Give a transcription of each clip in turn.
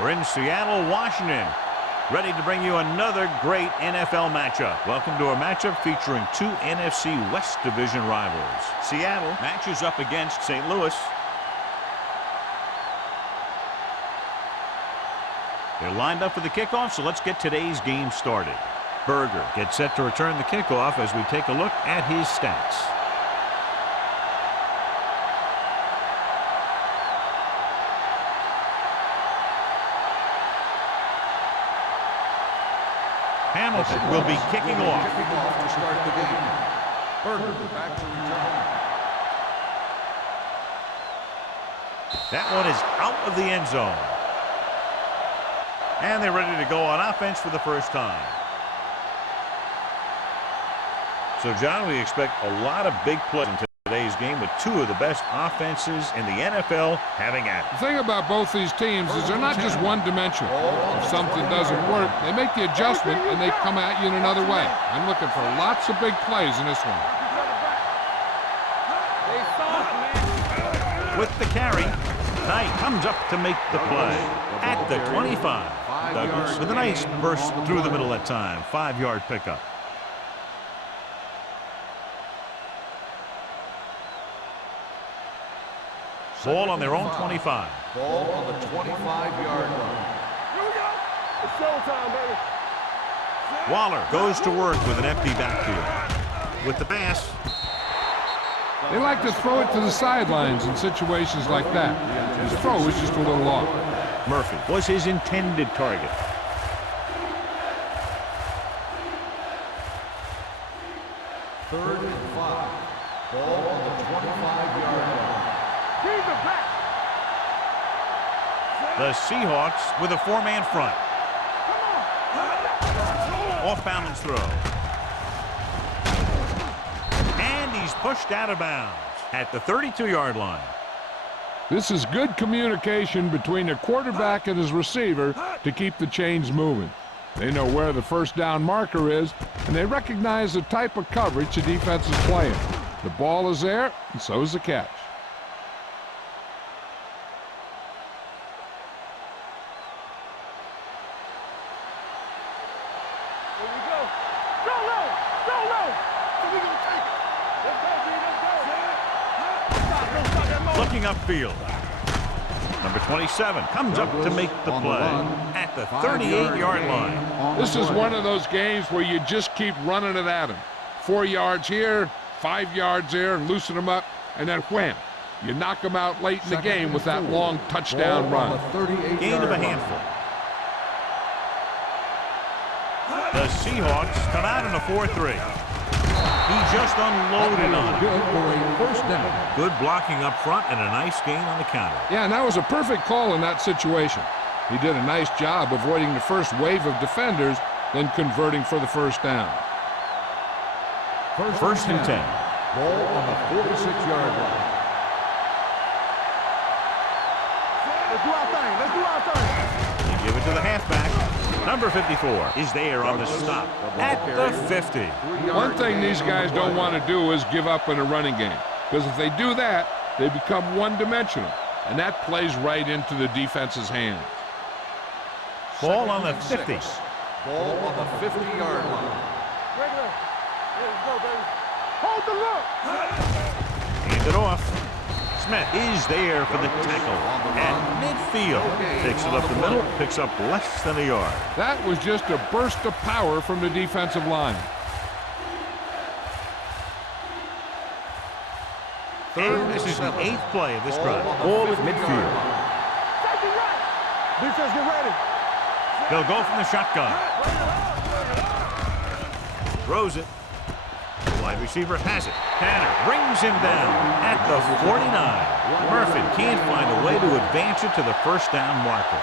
We're in Seattle, Washington, ready to bring you another great NFL matchup. Welcome to our matchup featuring two NFC West Division rivals. Seattle matches up against St. Louis. They're lined up for the kickoff, so let's get today's game started. Berger gets set to return the kickoff as we take a look at his stats. Hamilton will be kicking off. To start the game. Berger back to return. That one is out of the end zone. And they're ready to go on offense for the first time. So, John, we expect a lot of big plays in today's game with two of the best offenses in the NFL having at it. The thing about both these teams is they're not just one-dimensional. If something doesn't work, they make the adjustment and they come at you in another way. I'm looking for lots of big plays in this one. With the carry, Knight comes up to make the play at the 25. Douglas with a nice burst through the middle that time. 5-yard pickup. Ball on their own 25. Ball on the 25-yard line. Here we go. It's showtime, baby. Waller goes to work with an empty backfield. With the pass. They like to throw it to the sidelines in situations like that. His throw was just a little off. Murphy was his intended target. Third and 5. Ball on the 25-yard line. The Seahawks with a 4-man front. Off balance throw. And he's pushed out of bounds at the 32-yard line. This is good communication between the quarterback and his receiver to keep the chains moving. They know where the first down marker is, and they recognize the type of coverage the defense is playing. The ball is there, and so is the catch. Looking upfield. Number 27 comes up to make the play at the 38-yard line. This is one of those games where you just keep running it at him. 4 yards here, 5 yards there, and loosen them up, and then wham. You knock them out late in the game with that long touchdown run. Gain of a handful. The Seahawks come out in a 4-3. He just unloaded on it. Good for a first down. Good blocking up front and a nice gain on the counter. Yeah, and that was a perfect call in that situation. He did a nice job avoiding the first wave of defenders, then converting for the first down. First and 10. Ball on the 46-yard line. Let's do our thing. Let's do our thing. They give it to the halfback. Number 54 is there on the stop at the 50. One thing these guys don't want to do is give up in a running game, because if they do that, they become one-dimensional, and that plays right into the defense's hands. Ball on the 50. Ball on the 50-yard line. Regular. Let's go, baby. Hold the look. Hand it off. Smith is there for the tackle at midfield. Takes it up the middle, picks up less than a yard. That was just a burst of power from the defensive line. And this is the 8th play of this drive. Ball at midfield. Take it right. Defense, get ready. They'll go from the shotgun. Throws it. Wide receiver has it. Tanner brings him down at the 49. Murphy can't find a way to advance it to the first down marker.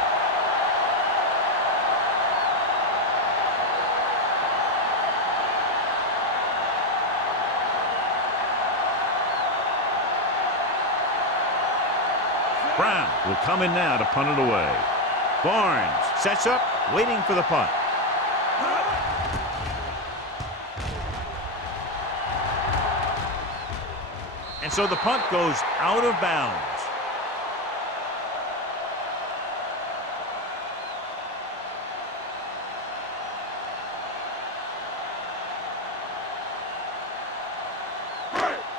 Brown will come in now to punt it away. Barnes sets up, waiting for the punt. And so the punt goes out of bounds.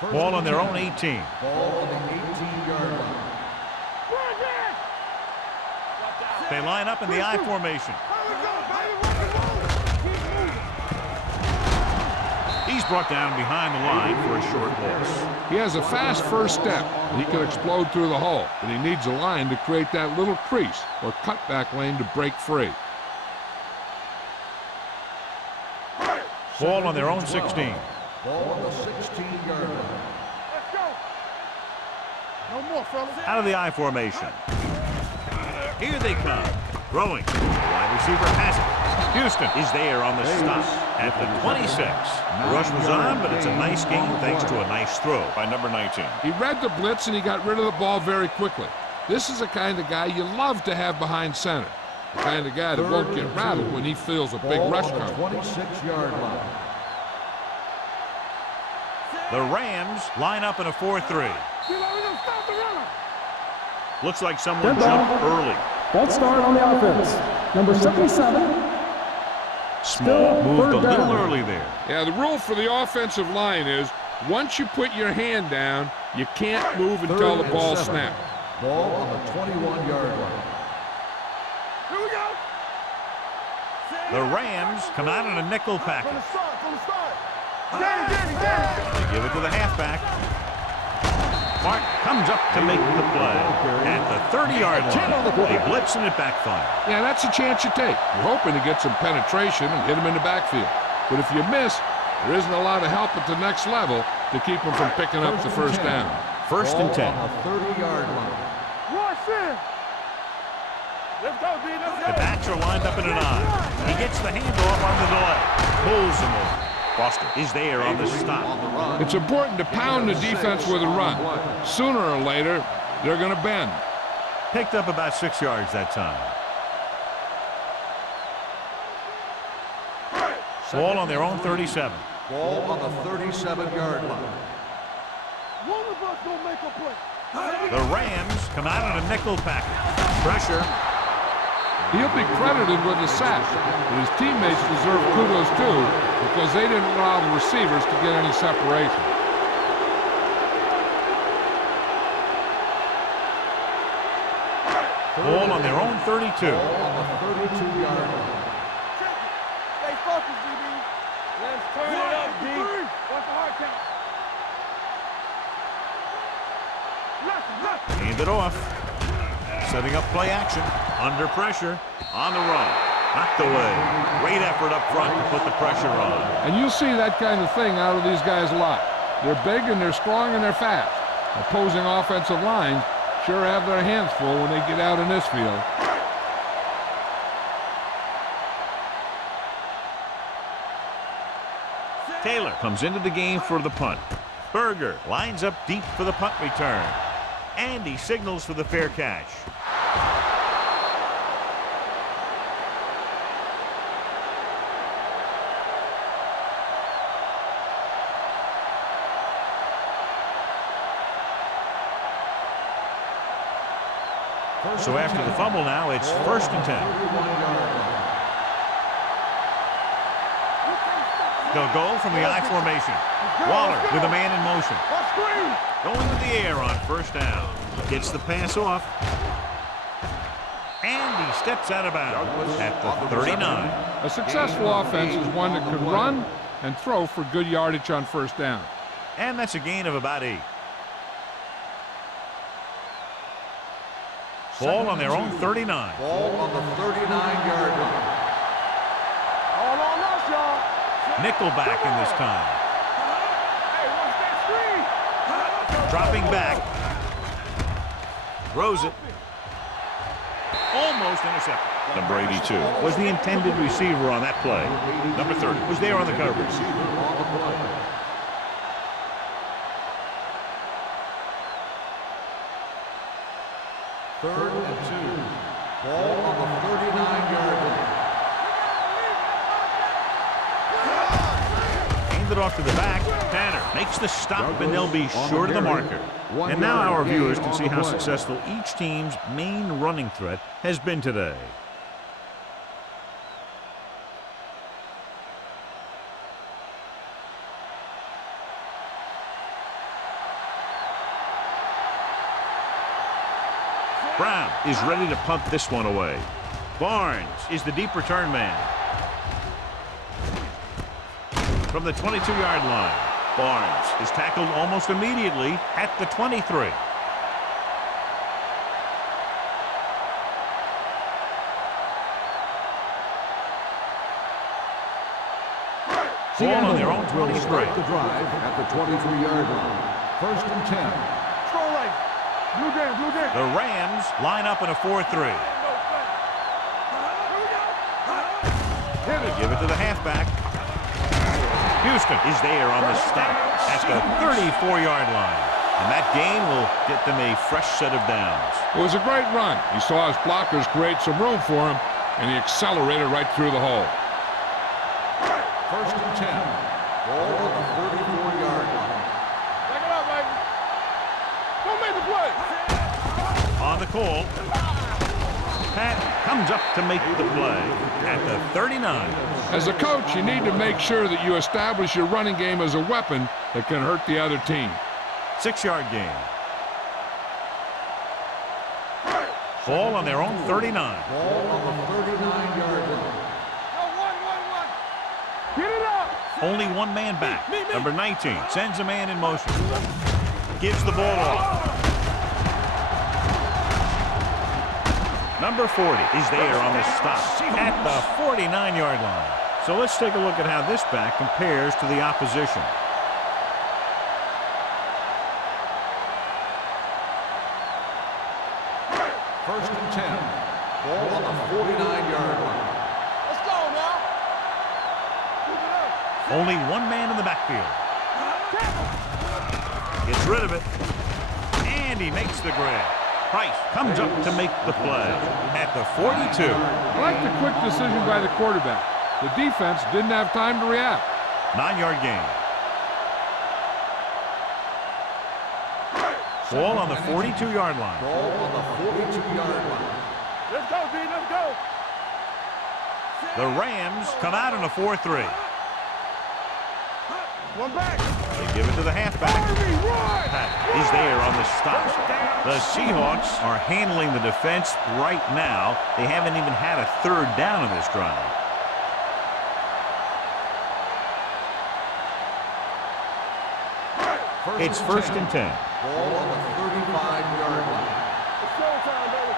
Ball on their own 18. Ball on the 18-yard line. They line up in the I formation. He's brought down behind the line for a short loss. He has a fast first step, and he can explode through the hole, but he needs a line to create that little crease or cutback lane to break free. Ball on their own 16. Ball on the 16-yard line. Let's go. No more, fellas. Out of the I formation. Here they come. Throwing. The wide receiver has it. Houston is there on the stop at the 26. The rush was on, but it's a nice gain thanks to a nice throw by number 19. He read the blitz, and he got rid of the ball very quickly. This is the kind of guy you love to have behind center. The kind of guy that won't get rattled when he feels a big rush coming. 26-yard line. The Rams line up in a 4-3. Looks like someone jumped early. False start on the offense. Number 77. Small moved a little early there. Yeah, the rule for the offensive line is once you put your hand down, you can't move until the ball snaps. Ball on the 21-yard line. Here we go. The Rams come out in a nickel package. From the start. Danny. They give it to the halfback. Mark comes up to make the play. At the 30-yard line, they blitz and it backfires. Yeah, that's a chance you take. You're hoping to get some penetration and hit him in the backfield. But if you miss, there isn't a lot of help at the next level to keep him from picking up the first down. First and 10. On the 30-yard line. Rush in. Let's go, D. Let's go. The backs are lined up in an I. He gets the handoff on the delay. Pulls him over. Foster is there on the stop. It's important to pound the defense with a run. Sooner or later, they're going to bend. Picked up about 6 yards that time. Ball on their own 37. Ball on the 37-yard line. One of us gonna make a play. The Rams come out in a nickel package. Pressure. He'll be credited with the sack, but his teammates deserve kudos too because they didn't allow the receivers to get any separation. Ball on their own 32. Ball on the 32-yard line. Stay focused, DB. Let's turn it up, D. What's the hard count? Left. Hand it off. Setting up play action. Under pressure. On the run. Knocked away. Great effort up front to put the pressure on. And you'll see that kind of thing out of these guys a lot. They're big and they're strong and they're fast. Opposing offensive lines sure have their hands full when they get out in this field. Taylor comes into the game for the punt. Berger lines up deep for the punt return. And he signals for the fair catch. So after the fumble now, it's first and 10. They'll go from the I formation. Waller with a man in motion. Going to the air on first down. Gets the pass off. And he steps out of bounds at the 39. A successful offense is one that can run and throw for good yardage on first down. And that's a gain of about 8. Ball on their own 39. Ball on the 39-yard line. All on us, y'all. Nickelback in this time. Hey, watch that screen. Dropping back. Throws it. Almost intercepted. Number 82 was the intended receiver on that play. Number 30 was there on the coverage. Third and 2. Ball on the 39-yard line. Hand it off to the back. Tanner makes the stop, and they'll be short of the marker. And now our viewers can see how successful each team's main running threat has been today. Brown is ready to punt this one away. Barnes is the deep return man. From the 22-yard line, Barnes is tackled almost immediately at the 23. Ball on their own 23. The drive at the 23-yard line. 1st and 10. Control right. Blue game, blue game. The Rams line up in a 4-3. Give it to the halfback. Houston is there on the stop at the 34-yard line. And that gain will get them a fresh set of downs. It was a great run. He saw his blockers create some room for him, and he accelerated right through the hole. 1st and 10. Ball on the 34-yard line. Back it up, baby. Don't make the play. On the call. Pat comes up to make the play at the 39. As a coach, you need to make sure that you establish your running game as a weapon that can hurt the other team. 6-yard gain. Ball on their own 39. Ball on the 39-yard line. Get it up. Only one man back. Number 19 sends a man in motion. Gives the ball off. Number 40 is there on the stop at the 49-yard line. So let's take a look at how this back compares to the opposition. First and 10. Ball on the 49-yard line. Let's go now. Move it up. Only one man in the backfield. Gets rid of it. And he makes the grab. Price comes up to make the play at the 42. I like the quick decision by the quarterback. The defense didn't have time to react. 9-yard gain. Ball on the 42-yard line. Ball on the 42-yard line. Let's go, D. Let's go. The Rams come out in a 4-3. One back. They give it to the halfback. Pat is there on the stop. The Seahawks are handling the defense right now. They haven't even had a third down in this drive. It's 1st and 10. Ball on the 35-yard line. It's showtime, baby.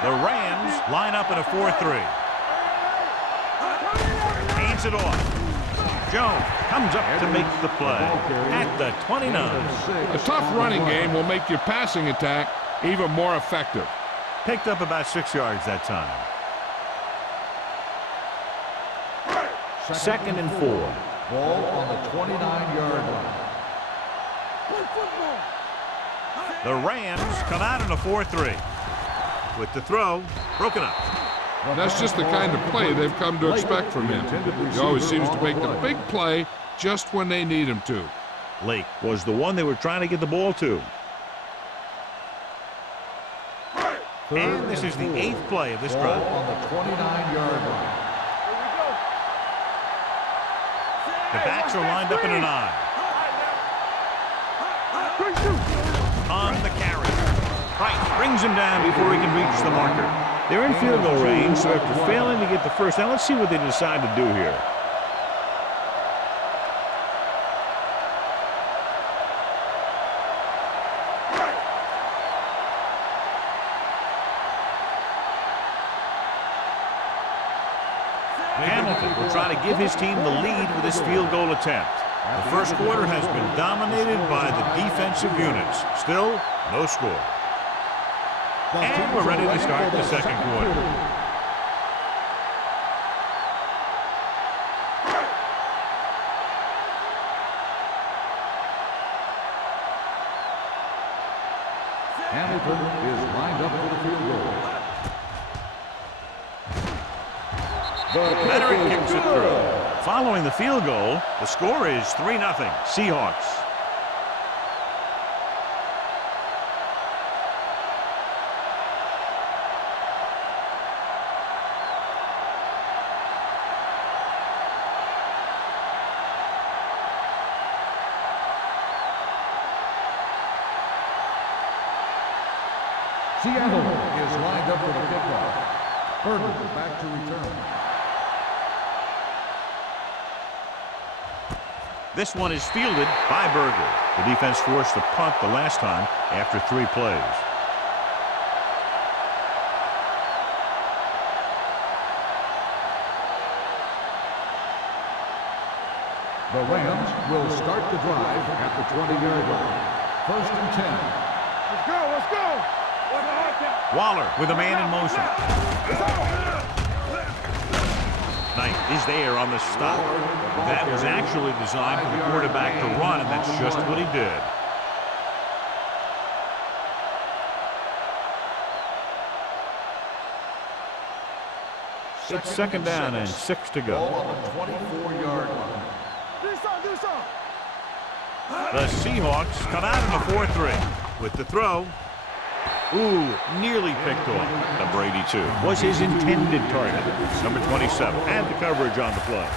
The Rams line up in a 4-3. Hands it off. Jones comes up to make the play at the 29. A tough running game will make your passing attack even more effective. Picked up about 6 yards that time. 2nd and 4. Ball on the 29-yard line. Play football. The Rams come out in a 4-3. With the throw, broken up. That's just the kind of play they've come to expect from him. He always seems to make the big play just when they need him to. Lake was the one they were trying to get the ball to. And this is the 8th play of this Ball drive. on the 29-yard line. Here we go. The backs are lined up in an eye. Quick shoot. On the carry. Price brings him down before he can reach the marker. They're in field goal range, so after failing to get the first down, let's see what they decide to do here. Hamilton will try to give his team the lead with this field goal attempt. The first quarter has been dominated by the defensive units. Still, no score. And we're ready to start the second quarter. Hamilton is lined up for the field goal. Veteran kicks it through. Following the field goal, the score is 3-0 Seahawks. Seattle is lined up for the kickoff. Burton back to return. This one is fielded by Berger. The defense forced a punt the last time after 3 plays. The Rams will start the drive at the 20-yard line. 1st and 10. Let's go, let's go. What's the hard count? Waller with a man in motion. Knight is there on the stop. That was actually designed for the quarterback to run, and that's just what he did. It's 2nd down and 6 to go. Ball on the 24-yard line. Do something. The Seahawks come out in a 4-3 with the throw. Ooh, nearly picked off. Number 82 was his intended target. Number 27 had the coverage on the play.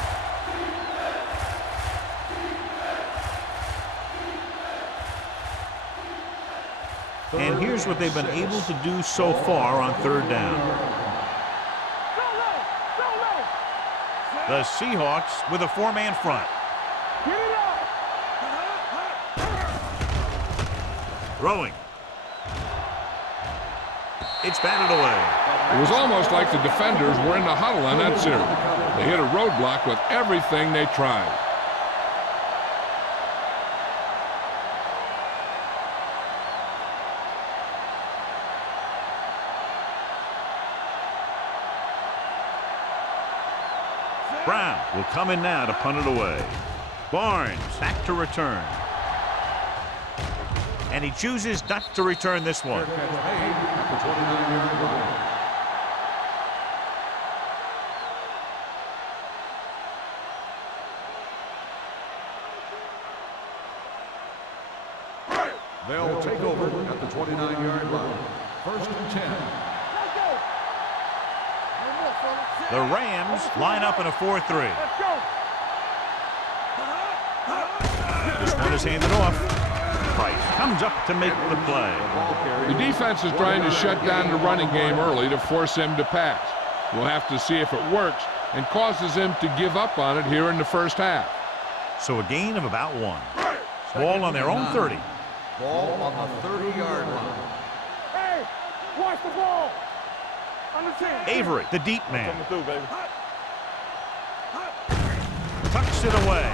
And here's what they've been able to do so far on 3rd down. The Seahawks with a 4-man front. Get it up. Throwing. It's batted away. It was almost like the defenders were in the huddle on that series. They hit a roadblock with everything they tried. Brown will come in now to punt it away. Barnes back to return. And he chooses not to return this one. Catch made at the 29-yard line. They'll take over at the 29-yard line. 1st and 10. Let's go. One more, fellas. The Rams line up in a 4-3. Let's go. This one is handed off. Price comes up to make the play. The defense is trying to shut down the running game early to force him to pass. We'll have to see if it works and causes him to give up on it here in the 1st half. So a gain of about 1. Ball on their own 30. Ball on the 30-yard line. Hey, watch the ball. On the 10. Avery, the deep man, Coming through, baby. tucks it away.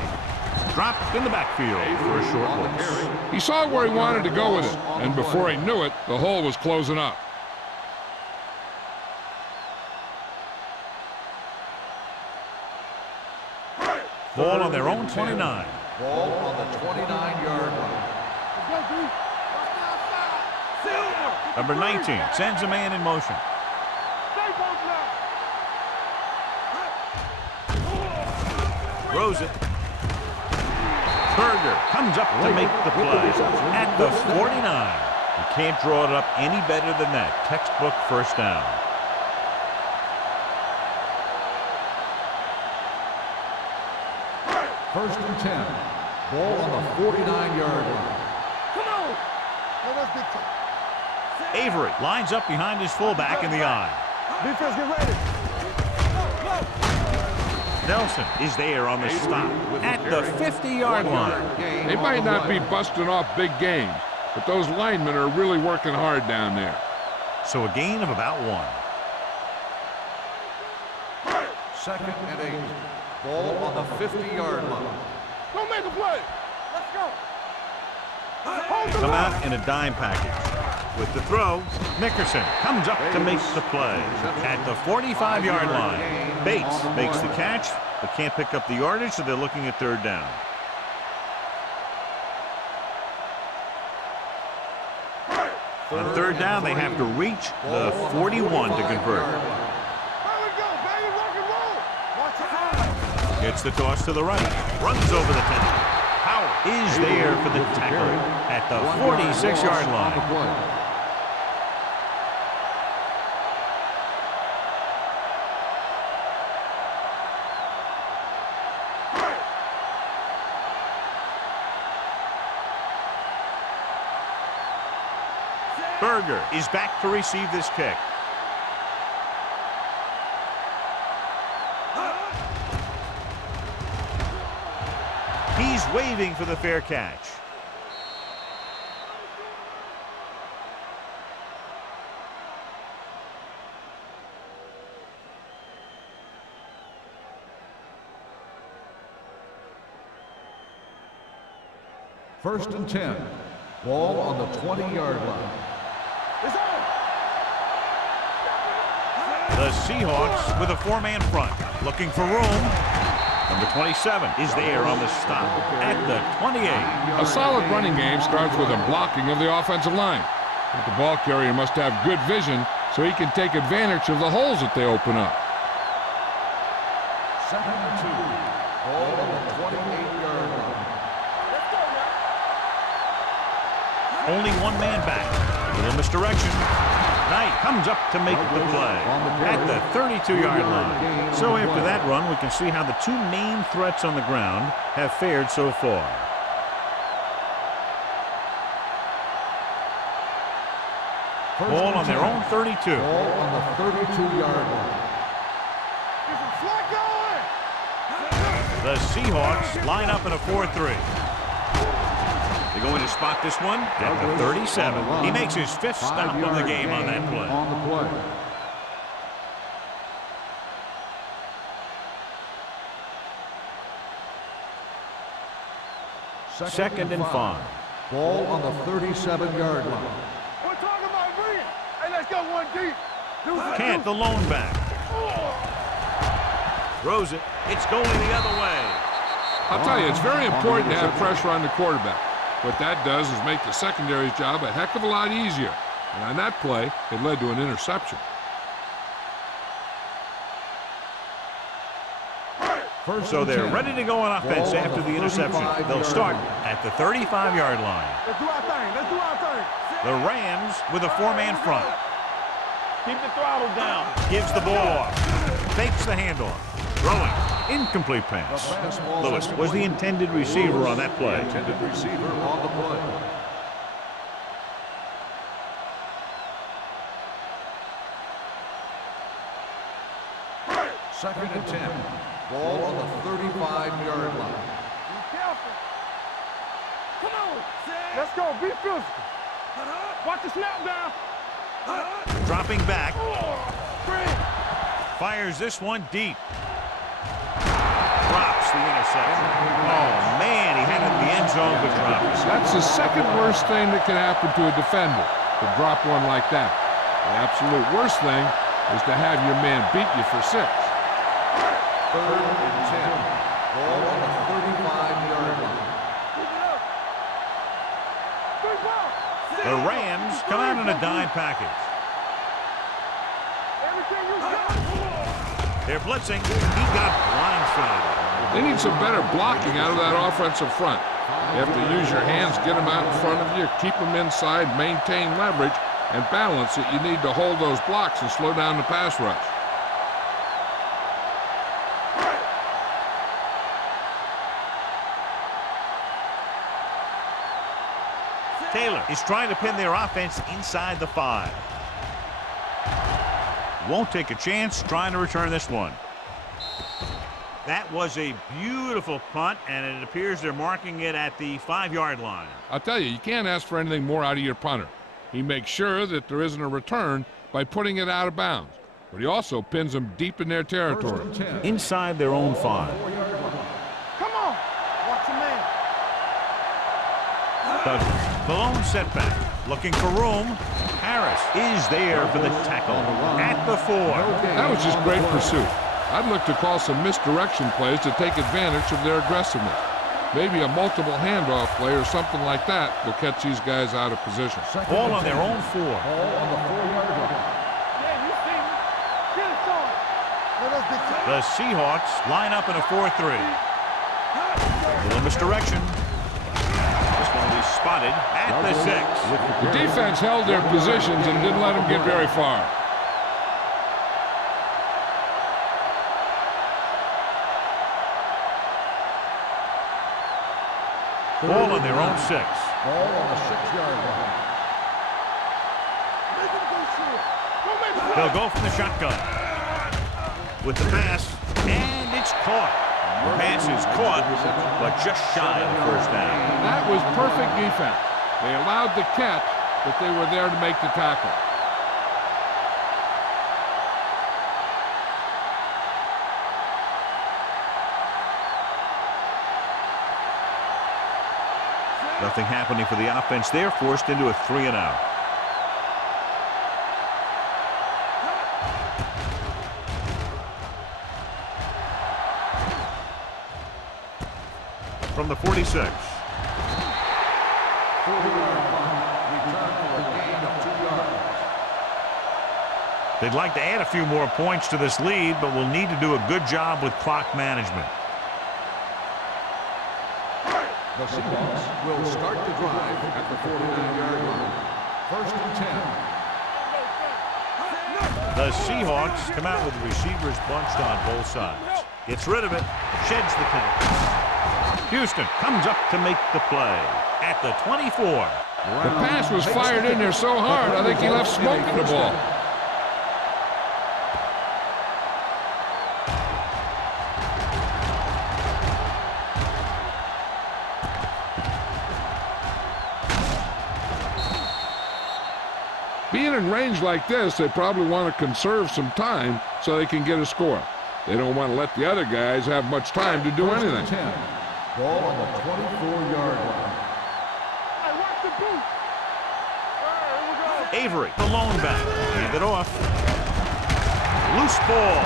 Dropped in the backfield for a short loss. He saw where he wanted to go with it, and before he knew it, the hole was closing up. Ball on their own 29. Ball on the 29-yard line. Let's go, D. Silver. Number 19 sends a man in motion. Stay both now. Throws it. Berger comes up to make the play at the 49. You can't draw it up any better than that. Textbook 1st down. First and 10. Ball on the 49-yard line. Come on. Let us get to Avery lines up behind his fullback in the eye. defense, get ready. Nelson is there on the stop at the 50-yard line. They might not be busting off big games, but those linemen are really working hard down there. So a gain of about 1. 2nd and 8. Ball on the 50-yard line. Don't make a play. Let's go. Hold the Come line. out in a dime package. With the throw, Nickerson comes up to make the play at the 45-yard line. Bates makes the catch, but can't pick up the yardage, so they're looking at 3rd down. On 3rd down, they have to reach the 41 to convert. There we go, baby. Rock and roll. Watch your eyes. Gets the toss to the right. Runs over the 10. Howard is there for the tackle at the 46-yard line. Berger is back to receive this kick. He's waving for the fair catch. First and 10. Ball on the 20-yard line. The Seahawks with a four-man front, looking for room. Number 27 is there on the stop at the 28. A solid running game starts with a blocking of the offensive line. But the ball carrier must have good vision so he can take advantage of the holes that they open up. Second and 2. Ball on the 28-yard line. Only one man back. A little misdirection. Knight comes up to make the play at the 32-yard line. So after that run, we can see how the two main threats on the ground have fared so far. Ball on their own 32. Ball on the 32-yard line. The Seahawks line up in a 4-3. They're going to spot this one at the 37. He makes his fifth stop of the game on that play. On the play. Second and 5. Ball on the 37-yard line. We're talking about bringing. Hey, let's go one deep. Kent, the lone back. Throws it. It's going the other way. I'll tell you, it's very important to have pressure on the quarterback. What that does is make the secondary's job a heck of a lot easier. And on that play, it led to an interception. So they're ready to go on offense after the interception. They'll start at the 35-yard line. Let's do our thing. Let's do our thing. The Rams with a four-man front. Keep the throttle down. Gives the ball off. Fakes the handoff. Throwing. Incomplete pass. Lewis was the intended receiver on that play. Intended receiver on the play. Second and 10. Ball on the 35-yard line. Be careful. Come on. Let's go. Be physical. Watch the snap down. Dropping back. Fires this one deep. Drops the interception. Oh, man, he had it in the end zone, but drops. That's the second worst thing that can happen to a defender, to drop one like that. The absolute worst thing is to have your man beat you for 6. Third and 10. Ball on the 35-yard line. The Rams come out in a dime package. Everything you got. They're blitzing. He got blindsided. They need some better blocking out of that offensive front. You have to use your hands, get them out in front of you, keep them inside, maintain leverage, and balance it. You need to hold those blocks and slow down the pass rush. Taylor is trying to pin their offense inside the 5. Won't take a chance trying to return this one. That was a beautiful punt, and it appears they're marking it at the 5-yard line. I'll tell you, you can't ask for anything more out of your punter. He makes sure that there isn't a return by putting it out of bounds, but he also pins them deep in their territory. Inside their own 5. Come on. Watch your man. Douglas, the lone setback, looking for room. Harris is there for the tackle at the 4. That was just great pursuit. I'd look to call some misdirection plays to take advantage of their aggressiveness. Maybe a multiple handoff play or something like that will catch these guys out of position. Ball on their own 4. Ball on the 4-yard line. Yeah, you see me. Get it on. Let us get you. The Seahawks line up in a 4-3. A little misdirection. This one will be spotted at the 6. The defense held their positions and didn't let them get very far. Ball on their own 6. Ball on the 6-yard line. They'll go from the shotgun. With the pass, and it's caught. The pass is caught, but just shy of the first down. That was perfect defense. They allowed the catch, but they were there to make the tackle. Nothing happening for the offense there, forced into a 3-and-out. From the 46. 40-yard line. Return for a gain of 2 yards. They'd like to add a few more points to this lead, but will need to do a good job with clock management. The Seahawks will start the drive at the 49-yard line. 1st and 10. The Seahawks come out with the receivers bunched on both sides. Gets rid of it, sheds the tackle. Houston comes up to make the play at the 24. The pass was fired in there so hard, I think he left smoke in the ball. Being in range like this, they probably want to conserve some time so they can get a score. They don't want to let the other guys have much time to do anything. 10. Ball on the 24-yard line. Hey, watch the boot. All right, here we go. Avery, the lone back, hand it off. Loose ball.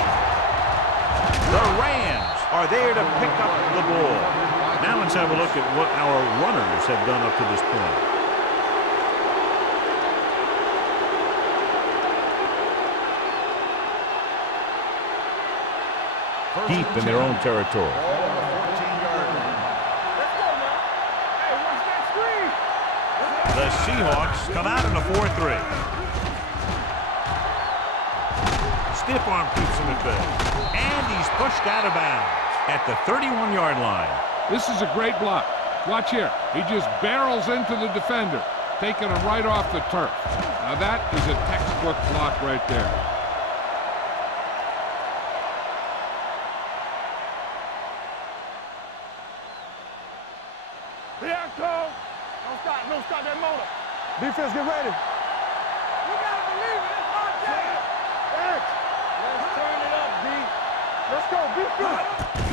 The Rams are there to pick up the ball. Now let's have a look at what our runners have done up to this point. Deep in their own territory. Ball on the 14-yard line. Let's go now. Hey, watch that screen. The Seahawks come out in a 4-3. Stiff arm keeps him at bay. And he's pushed out of bounds at the 31-yard line. This is a great block. Watch here. He just barrels into the defender, taking him right off the turf. Now that is a textbook block right there. Bianco. Don't stop that motor. Defense, get ready. You gotta believe it. It's our day. X. Let's turn it up, D. Let's go. Be good.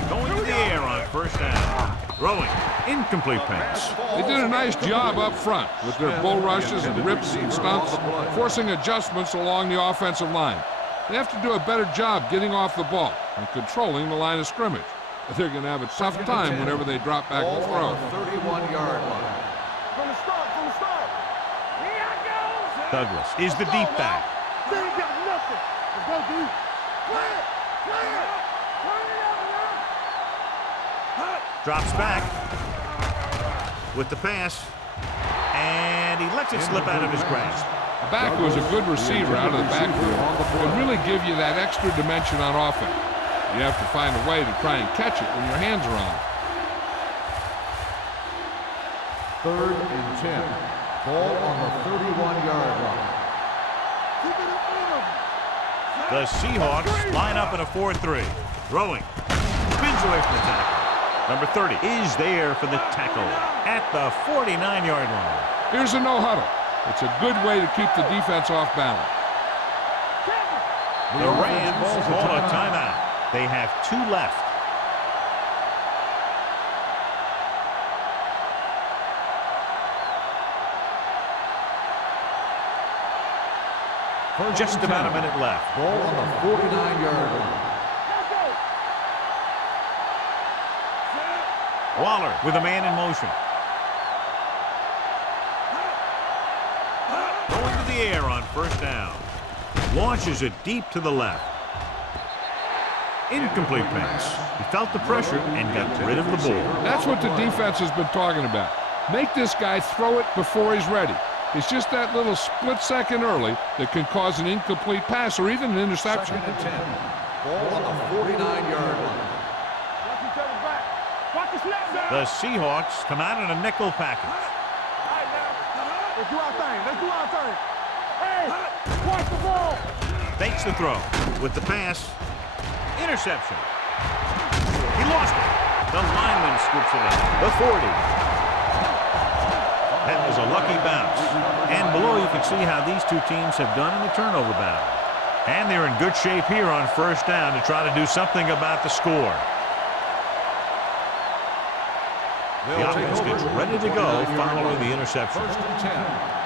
Going to the air on first down. Throwing. Incomplete pass. They did a nice job up front with their bull rushes and rips and stunts, forcing adjustments along the offensive line. They have to do a better job getting off the ball and controlling the line of scrimmage. They're going to have a tough time whenever they drop back and throw. 31-yard line. From the start. Here I go. Douglas is the deep back. They ain't got nothing. Let's go, D. Play it. Turn it up now. Drops back with the pass. And he lets it slip out of his grasp. The back was a good receiver out of the backfield. Could really give you that extra dimension on offense. You have to find a way to try and catch it when your hands are on it. 3rd and 10. Ball on the 31-yard line. Keep it in front of him. The Seahawks line up in a 4-3. Throwing. Spins away from the tackle. Number 30 is there for the tackle at the 49-yard line. Here's a no huddle. It's a good way to keep the defense off balance. The Rams call a timeout. They have 2 left. Just about a minute left. Ball on the 49-yard line. Waller with a man in motion. Going to the air on first down. Launches it deep to the left. Incomplete pass. He felt the pressure and got rid of the ball. That's what the defense has been talking about. Make this guy throw it before he's ready. It's just that little split second early that can cause an incomplete pass or even an interception. 2nd and 10. Ball on the 49-yard line. Watch each other back. Watch the snap down. The Seahawks come out in a nickel package. All right, now. Let's do our thing. Hey, watch the ball. Fakes the throw. With the pass. Interception. He lost it. The lineman scoops it up. The 40. That was a lucky bounce. And below you can see how these two teams have done in the turnover battle. And they're in good shape here on first down to try to do something about the score. The offense gets ready to go following the interception. First and 10.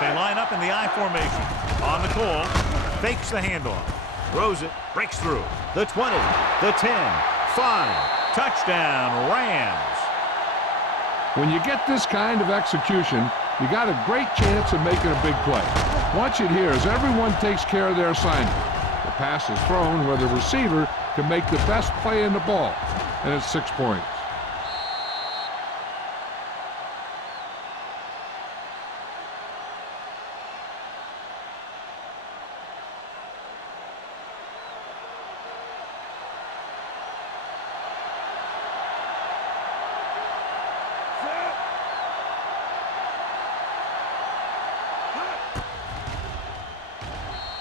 They line up in the I formation. On the call, fakes the handoff. Throws it, breaks through. The 20, the 10, 5. Touchdown, Rams. When you get this kind of execution, you got a great chance of making a big play. Watch it here as everyone takes care of their assignment. The pass is thrown where the receiver can make the best play in the ball, and it's 6 points.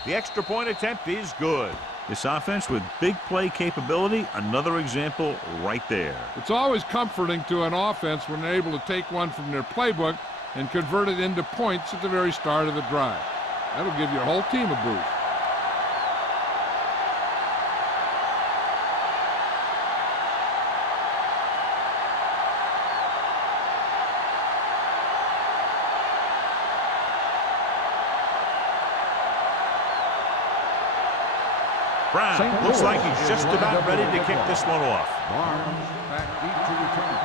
The extra point attempt is good. This offense with big play capability, another example right there. It's always comforting to an offense when they're able to take one from their playbook and convert it into points at the very start of the drive. That'll give your whole team a boost. Brown looks like he's just about ready to kick this one off. Barnes back deep to return.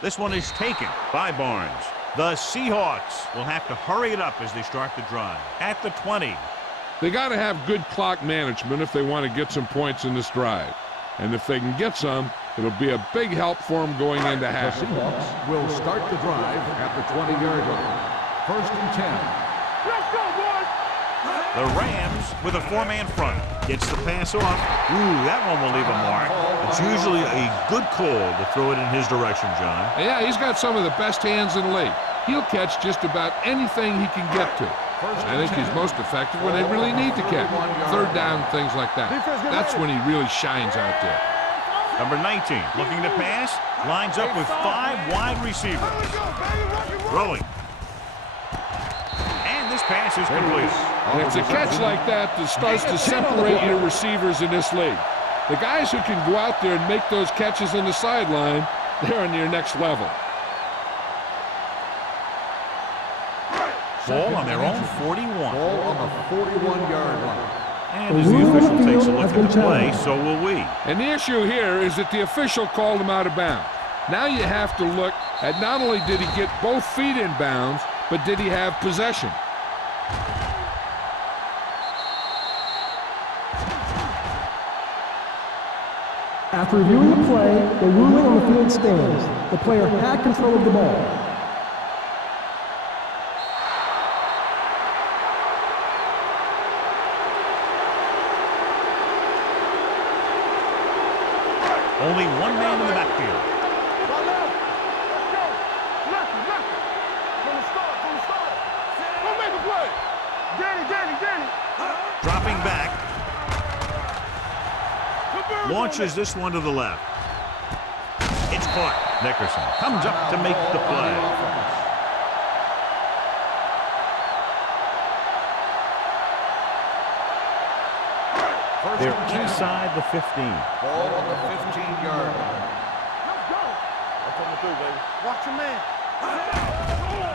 This one is taken by Barnes. The Seahawks will have to hurry it up as they start the drive. At the 20. They got to have good clock management if they want to get some points in this drive. And if they can get some, it'll be a big help for them going into The half. Seahawks will start the drive at the 20-yard line. First and 10. Let's go, boys. The Rams with a 4-man front. Gets the pass off. Ooh, that one will leave a mark. It's usually a good call to throw it in his direction, John. Yeah, he's got some of the best hands in the league. He'll catch just about anything he can get to. I think he's most effective when they really need to catch. Third down, things like that. That's when he really shines out there. Number 19, looking to pass. Lines up with 5 wide receivers. Throwing. And this pass is complete. And it's a catch like that that starts to separate your receivers in this league. The guys who can go out there and make those catches on the sideline, they're on your next level. Ball on their own 41. Ball on the 41-yard line. And as the official takes a look at the play, so will we. And the issue here is that the official called him out of bounds. Now you have to look at not only did he get both feet in bounds, but did he have possession? After reviewing the play, the ruling on the field stands. The player had control of the ball. Only one man in the backfield. Right now. Let's go. Left. From the start. Go make a play. Danny. Dropping back. Launches this one to the left. It's caught. Nickerson comes up to make the play. They're inside the 15. Ball on the 15-yard line. Let's go. I'm coming through, baby. Watch your man.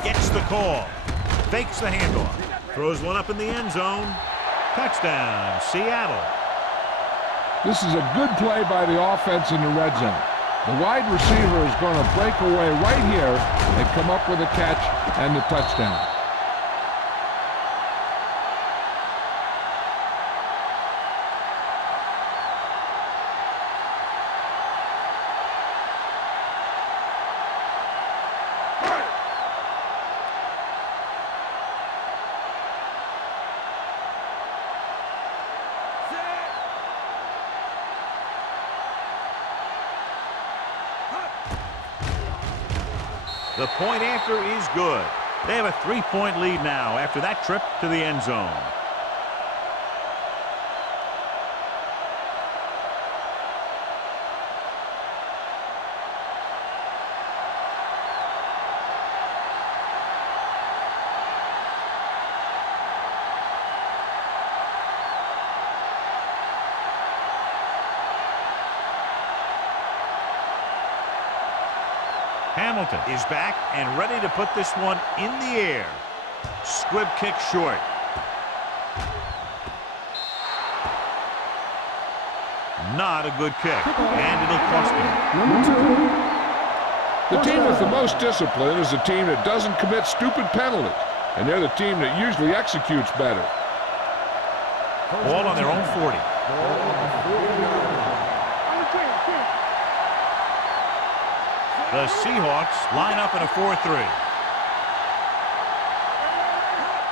Gets the call. Fakes the handoff. Throws one up in the end zone. Touchdown, Seattle. This is a good play by the offense in the red zone. The wide receiver is going to break away right here and come up with a catch and the touchdown. The point after is good. They have a 3-point lead now after that trip to the end zone. Hamilton is back and ready to put this one in the air. Squib kick short. Not a good kick, and it'll cost him. The team with the most discipline is the team that doesn't commit stupid penalties, and they're the team that usually executes better. Ball on their own 40. The Seahawks line up in a 4-3.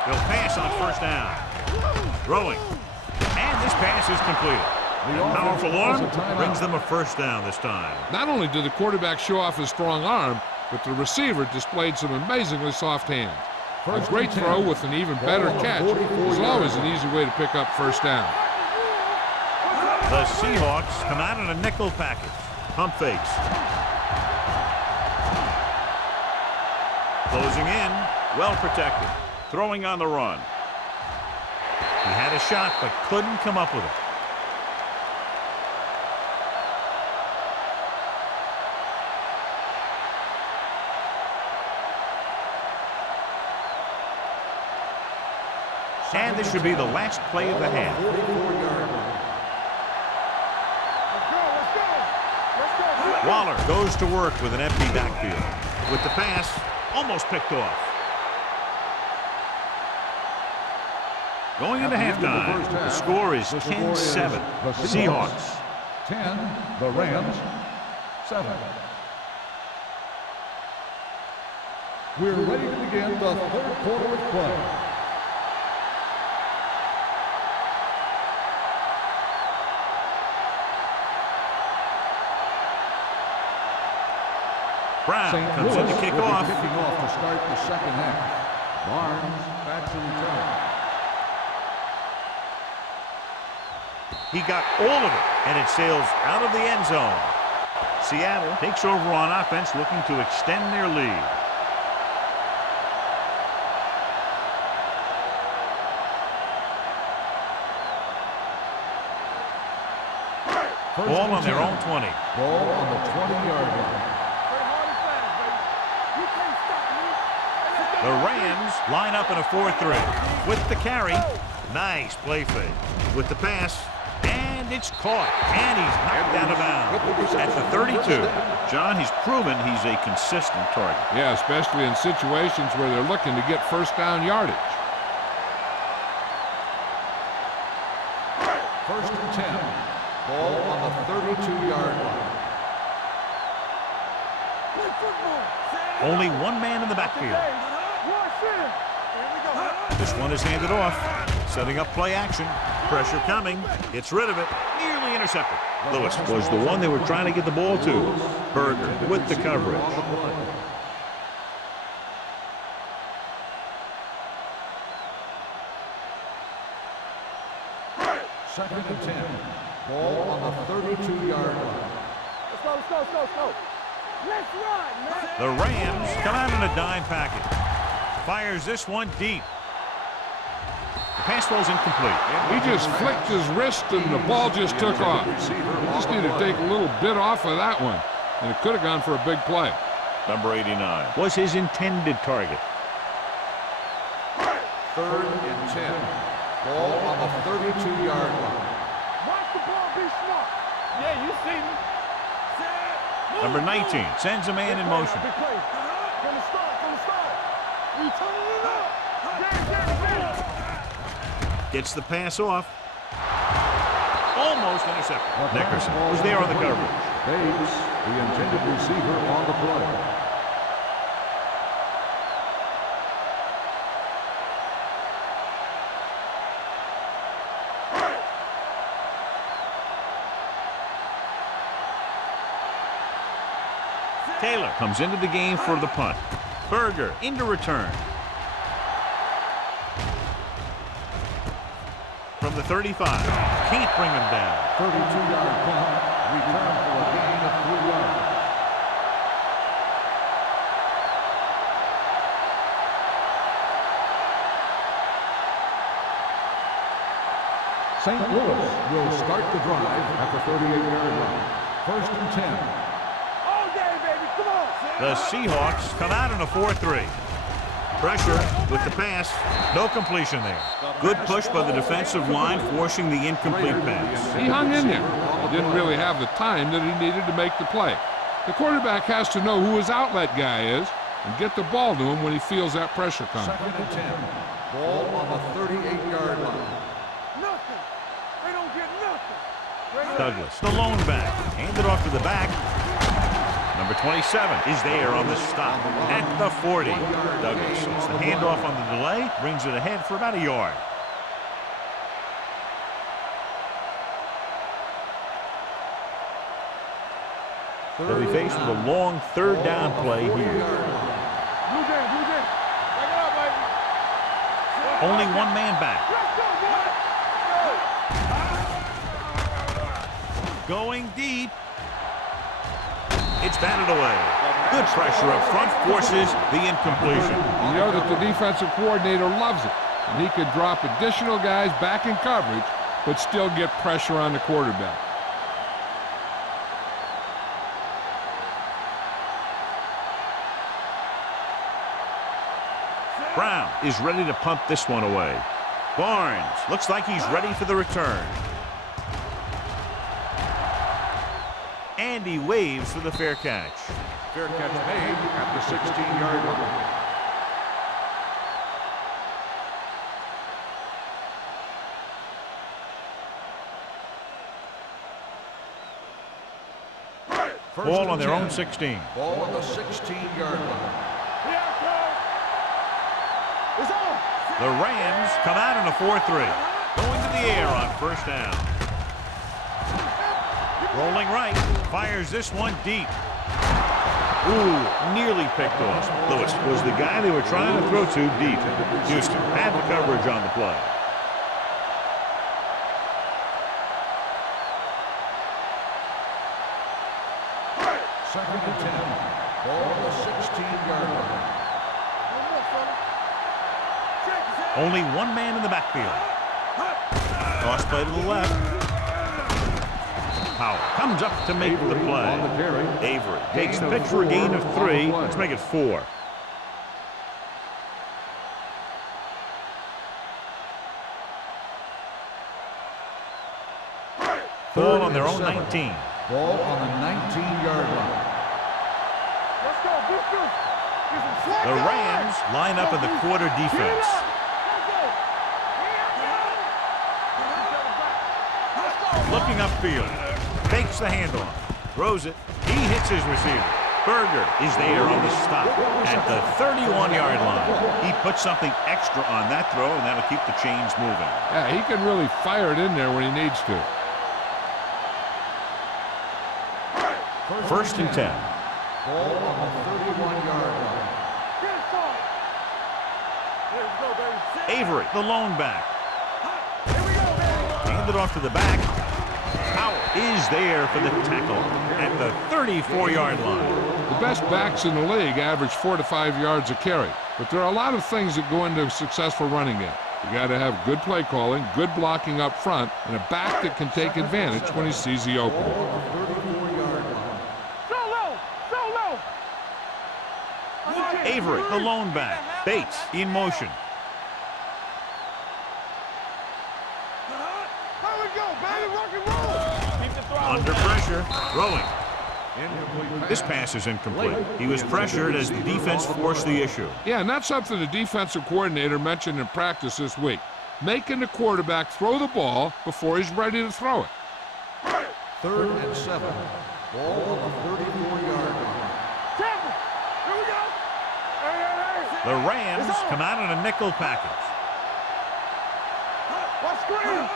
They'll pass on first down. Throwing. And this pass is completed. A powerful arm brings them a first down this time. Not only did the quarterback show off his strong arm, but the receiver displayed some amazingly soft hands. A great throw with an even better catch is always an easy way to pick up first down. The Seahawks come out in a nickel package. Pump fakes. Closing in, well protected. Throwing on the run. He had a shot, but couldn't come up with it. And this should be the last play of the half. Waller goes to work with an empty backfield. With the pass, almost picked off. Going into halftime, the score is 10-7. Seahawks. 10, the Rams, 7. We're ready to begin the third quarter of play. Brown St. comes in to kick off. Kicking off to start the second half. Barnes back to return. He got all of it, and it sails out of the end zone. Seattle takes over on offense, looking to extend their lead. Ball on their own 20. Ball on the 20-yard line. The Rams line up in a 4-3. With the carry, nice play fake. With the pass, and it's caught. And he's knocked out of bounds at the 32. John, he's proven he's a consistent target. Yeah, especially in situations where they're looking to get first down yardage. First and 10. Ball on the 32-yard line. Only one man in the backfield. This one is handed off. Setting up play action. Pressure coming. Gets rid of it. Nearly intercepted. Lewis was the one they were trying to get the ball to. Berger with the coverage. Second and 10. Ball on the 32-yard line. Let's go, let's go, let's go, let's go. Let's run, man. The Rams come out in a dime package. Fires this one deep. The pass falls incomplete. He just flicked his wrist and the ball just took off. Just need to take a little bit off of that one, and it could have gone for a big play. Number 89 was his intended target. Third and 10. Ball on the 32-yard line. Watch the ball, be smart. Yeah, you see me. Number 19 sends a man in motion. Big play. From the start, from the start. We turn it up. Gets the pass off. Almost intercepted. Nickerson was there on the coverage. Bates, the intended receiver on the play. Taylor comes into the game for the punt. Berger into return. From the 35. Can't bring him down. 32-yard punt. Return for a gain of 3 yards. St. Louis will start the drive at the 38-yard line. 1st and 10. All day, baby. Come on. The Seahawks come out in a 4-3. Pressure with the pass. No completion there. Good push by the defensive line, forcing the incomplete pass. He hung in there. He didn't really have the time that he needed to make the play. The quarterback has to know who his outlet guy is and get the ball to him when he feels that pressure coming. 2nd and 10. Ball on the 38-yard line. Nothing. They don't get nothing. Douglas, the lone back. Handed off to the back. Number 27 is there on the stop at the 40. Douglas gets the handoff on the delay, brings it ahead for about a yard. They'll be faced with a long third down play here. Blue Jay, Blue Jay. Back it up, baby. Only one man back. Let's go, boy. Going deep. It's batted away. Good pressure up front forces the incompletion. You know that the defensive coordinator loves it, and he could drop additional guys back in coverage, but still get pressure on the quarterback. Brown is ready to punt this one away. Barnes looks like he's ready for the return. And he waves for the fair catch. Fair catch made at the 16-yard line. Ball on their own 16. Ball on the 16-yard line. Here it comes. It's on. The Rams come out in a 4-3. Going to the air on 1st down. Rolling right. Fires this one deep. Ooh, nearly picked off. Lewis was the guy they were trying to throw to deep. Houston had the coverage on the play. Second and 10. Ball on the 16-yard line. Only one man in the backfield. Toss play to the left. Powell comes up to make the play. Avery takes the pitch for a gain of 3. Let's make it 4. Ball on their own 19. Ball on the 19-yard line. Let's go. Get some slack The on. Rams line up in the quarter defense. Looking upfield. Fakes the handoff. Throws it. He hits his receiver. Berger is there on the stop at the 31-yard line. He puts something extra on that throw, and that'll keep the chains moving. Yeah, he can really fire it in there when he needs to. 1st and 10. Ball on the 31-yard line. Get it started. Here we go, baby. Avery, the lone back. Here we go, baby. Handed off to the back. Powell is there for the tackle at the 34-yard line. The best backs in the league average 4 to 5 yards a carry, but there are a lot of things that go into a successful running game. You got to have good play calling, good blocking up front, and a back that can take advantage when he sees the opening. Avery, the lone back. Bates in motion. Here we go, baby. Rock and roll. Keep the throw. Under pressure, throwing. This pass is incomplete. He was pressured as the defense forced the issue. Yeah, and that's something the defensive coordinator mentioned in practice this week. Making the quarterback throw the ball before he's ready to throw it. 3rd and 7. Ball on the 34-yard line. Tampa. Here we go. Hey. The Rams come out in a nickel package. Watch screen.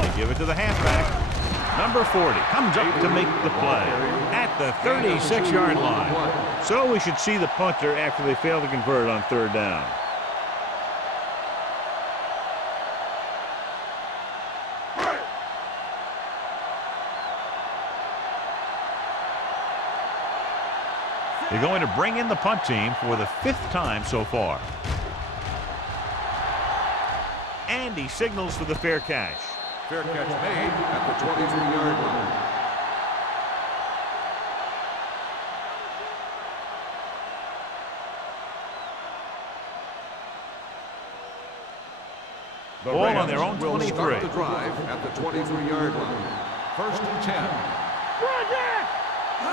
They give it to the halfback. Number 40 comes up to make the play at at the 36-yard line. So we should see the punter after they fail to convert on third down. They're going to bring in the punt team for the 5th time so far. And he signals for the fair catch. Fair catch made at the 23-yard line. Ball on their own 23. Start the drive at the 23-yard line. 1st and 10.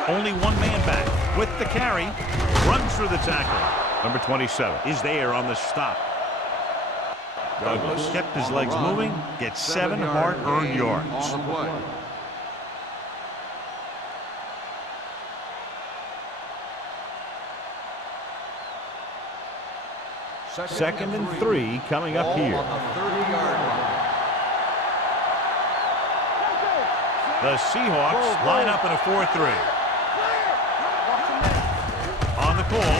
Only one man back with the carry. Runs through the tackle. Number 27 is there on the stop. Douglas kept his legs moving, gets 7 hard-earned yards. On the play. Second and 3 coming up here. On the 30-yard line. The Seahawks line up in a 4-3. On the call,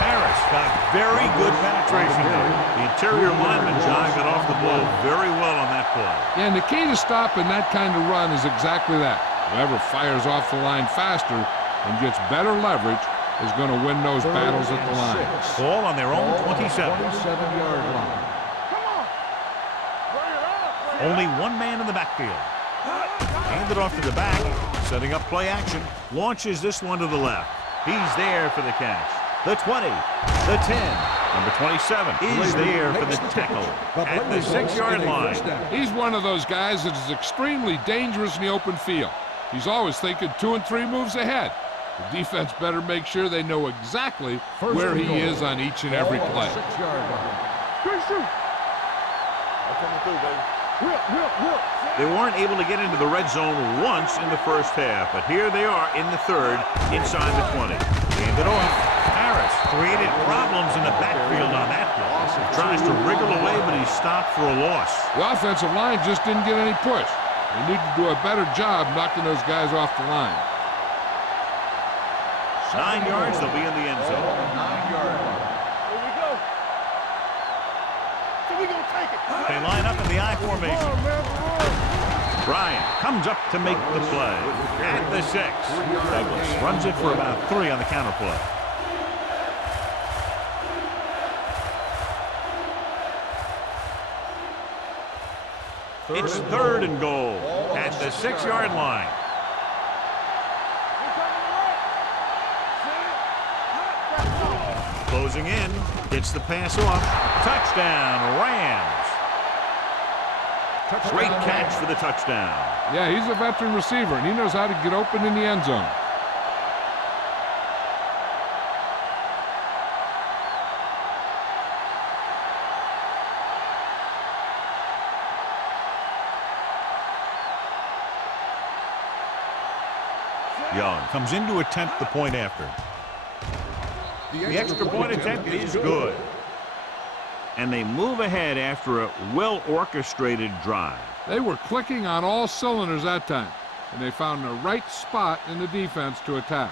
Harris got very good penetration there. The interior lineman, John, got off the ball very well on that play. Yeah, and the key to stopping that kind of run is exactly that. Whoever fires off the line faster and gets better leverage is going to win those battles at the line. Ball on their own 27. 27-yard line. Only one man in the backfield. Handed off to the back, setting up play action. Launches this one to the left. He's there for the catch. The 20, the 10. Number 27 is there for the tackle at the 6-yard line. He's one of those guys that is extremely dangerous in the open field. He's always thinking 2 and 3 moves ahead. The defense better make sure they know exactly where he is on each and every play. 6-yard line. They weren't able to get into the red zone once in the first half, but here they are in the third, inside the 20. Handed off. Harris created problems in the backfield on that play. Tries to wriggle away, but he's stopped for a loss. The offensive line just didn't get any push. They need to do a better job knocking those guys off the line. 9 yards, they'll be in the end zone. 9-yard line. Here we go. So we gonna take it. They line up in the I formation. Bryant comes up to make the play at the 6. Douglas runs it for about 3 on the counter play. It's 3rd and goal at the 6-yard line. Closing in, gets the pass off. Touchdown, Rams. Great catch for the touchdown. Yeah, he's a veteran receiver, and he knows how to get open in the end zone. Young comes in to attempt the point after. The extra point attempt is good. And they move ahead after a well-orchestrated drive. They were clicking on all cylinders that time, and they found the right spot in the defense to attack.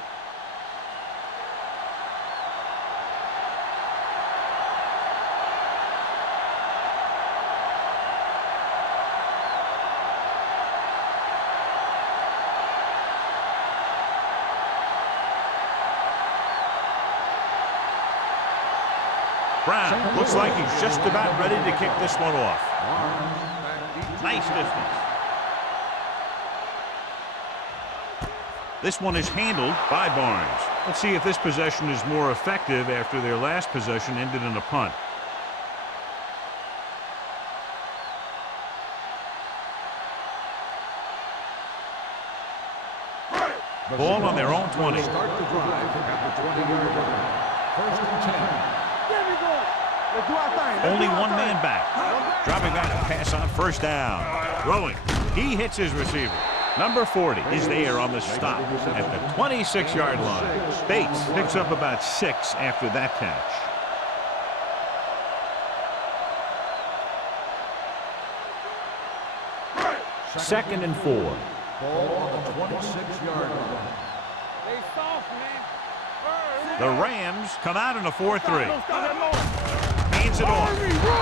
Brown looks like he's just about ready to kick this one off. Nice distance. This one is handled by Barnes. Let's see if this possession is more effective after their last possession ended in a punt. Ball on their own 20. Start the drive at the 20-yard line. 1st and 10. Let's do our thing. Only one man back. Dropping back to pass on 1st down. Throwing. He hits his receiver. Number 40 is there on the stop at the 26-yard line. Bates picks up about 6 after that catch. Second and 4. Ball on the 26-yard line. They soft, man. The Rams come out in a 4-3. Don't stop that motor. Hands it off.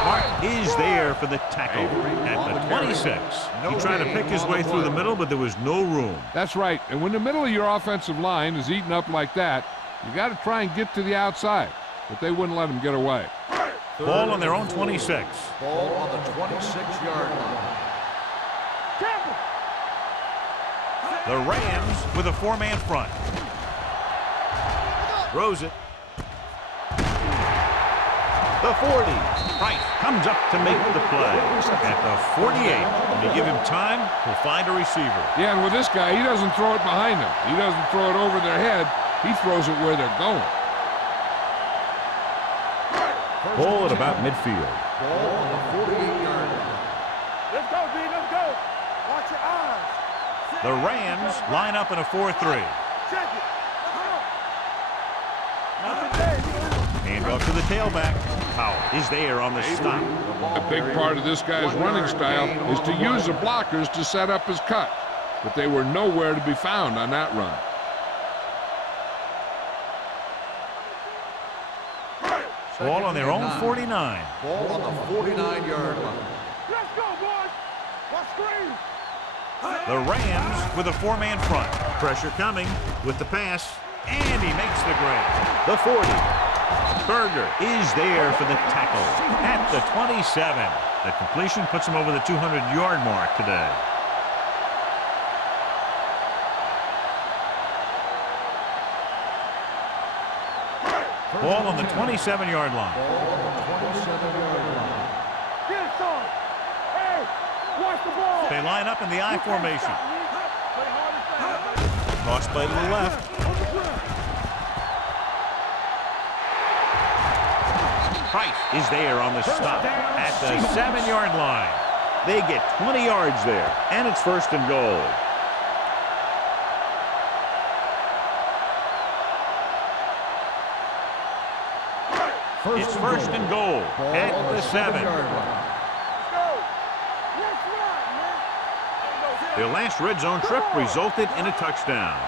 Mark is there for the tackle at the 26. He tried to pick his way through the middle, but there was no room. That's right. And when the middle of your offensive line is eaten up like that, you got to try and get to the outside. But they wouldn't let him get away. Ball on their own 26. Ball on the 26-yard line. The Rams with a 4-man front. Throws it. The 40. Price comes up to make the play. At the 48. When you give him time, he'll find a receiver. Yeah, and with this guy, he doesn't throw it behind them. He doesn't throw it over their head. He throws it where they're going. Ball at about midfield. Ball on the 48-yard line. Let's go, B. Let's go. Watch your eyes. The Rams line up in a 4-3. Check it. Nothing there. Hand off to the tailback. Powell is there on the stop. A big part of this guy's running style is to use the blockers to set up his cut. But they were nowhere to be found on that run. Ball on their own 49. Ball on the 49-yard line. Let's go, boys. Watch screen. The Rams with a 4-man front. Pressure coming with the pass, and he makes the grab. The 40. Berger is there for the tackle at the 27. The completion puts him over the 200-yard mark today. Ball on the 27-yard line. Ball on the 27-yard line. Get it, son. Hey, watch the ball. They line up in the I formation. Play hard and fast. Toss play to the left. Price is there on the stop at the 7-yard line. They get 20 yards there, and it's 1st and goal. It's 1st and goal at the 7. Let's go. Let's run, man. Their last red zone trip resulted in a touchdown.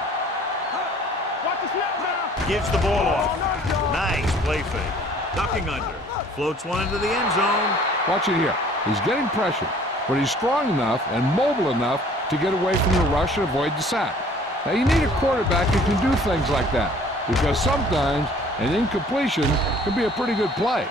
Watch the snap now. Gives the ball off. Nice play fake. Ducking under. Floats one into the end zone. Watch it here. He's getting pressure, but he's strong enough and mobile enough to get away from the rush and avoid the sack. Now, you need a quarterback who can do things like that, because sometimes an incompletion can be a pretty good play. You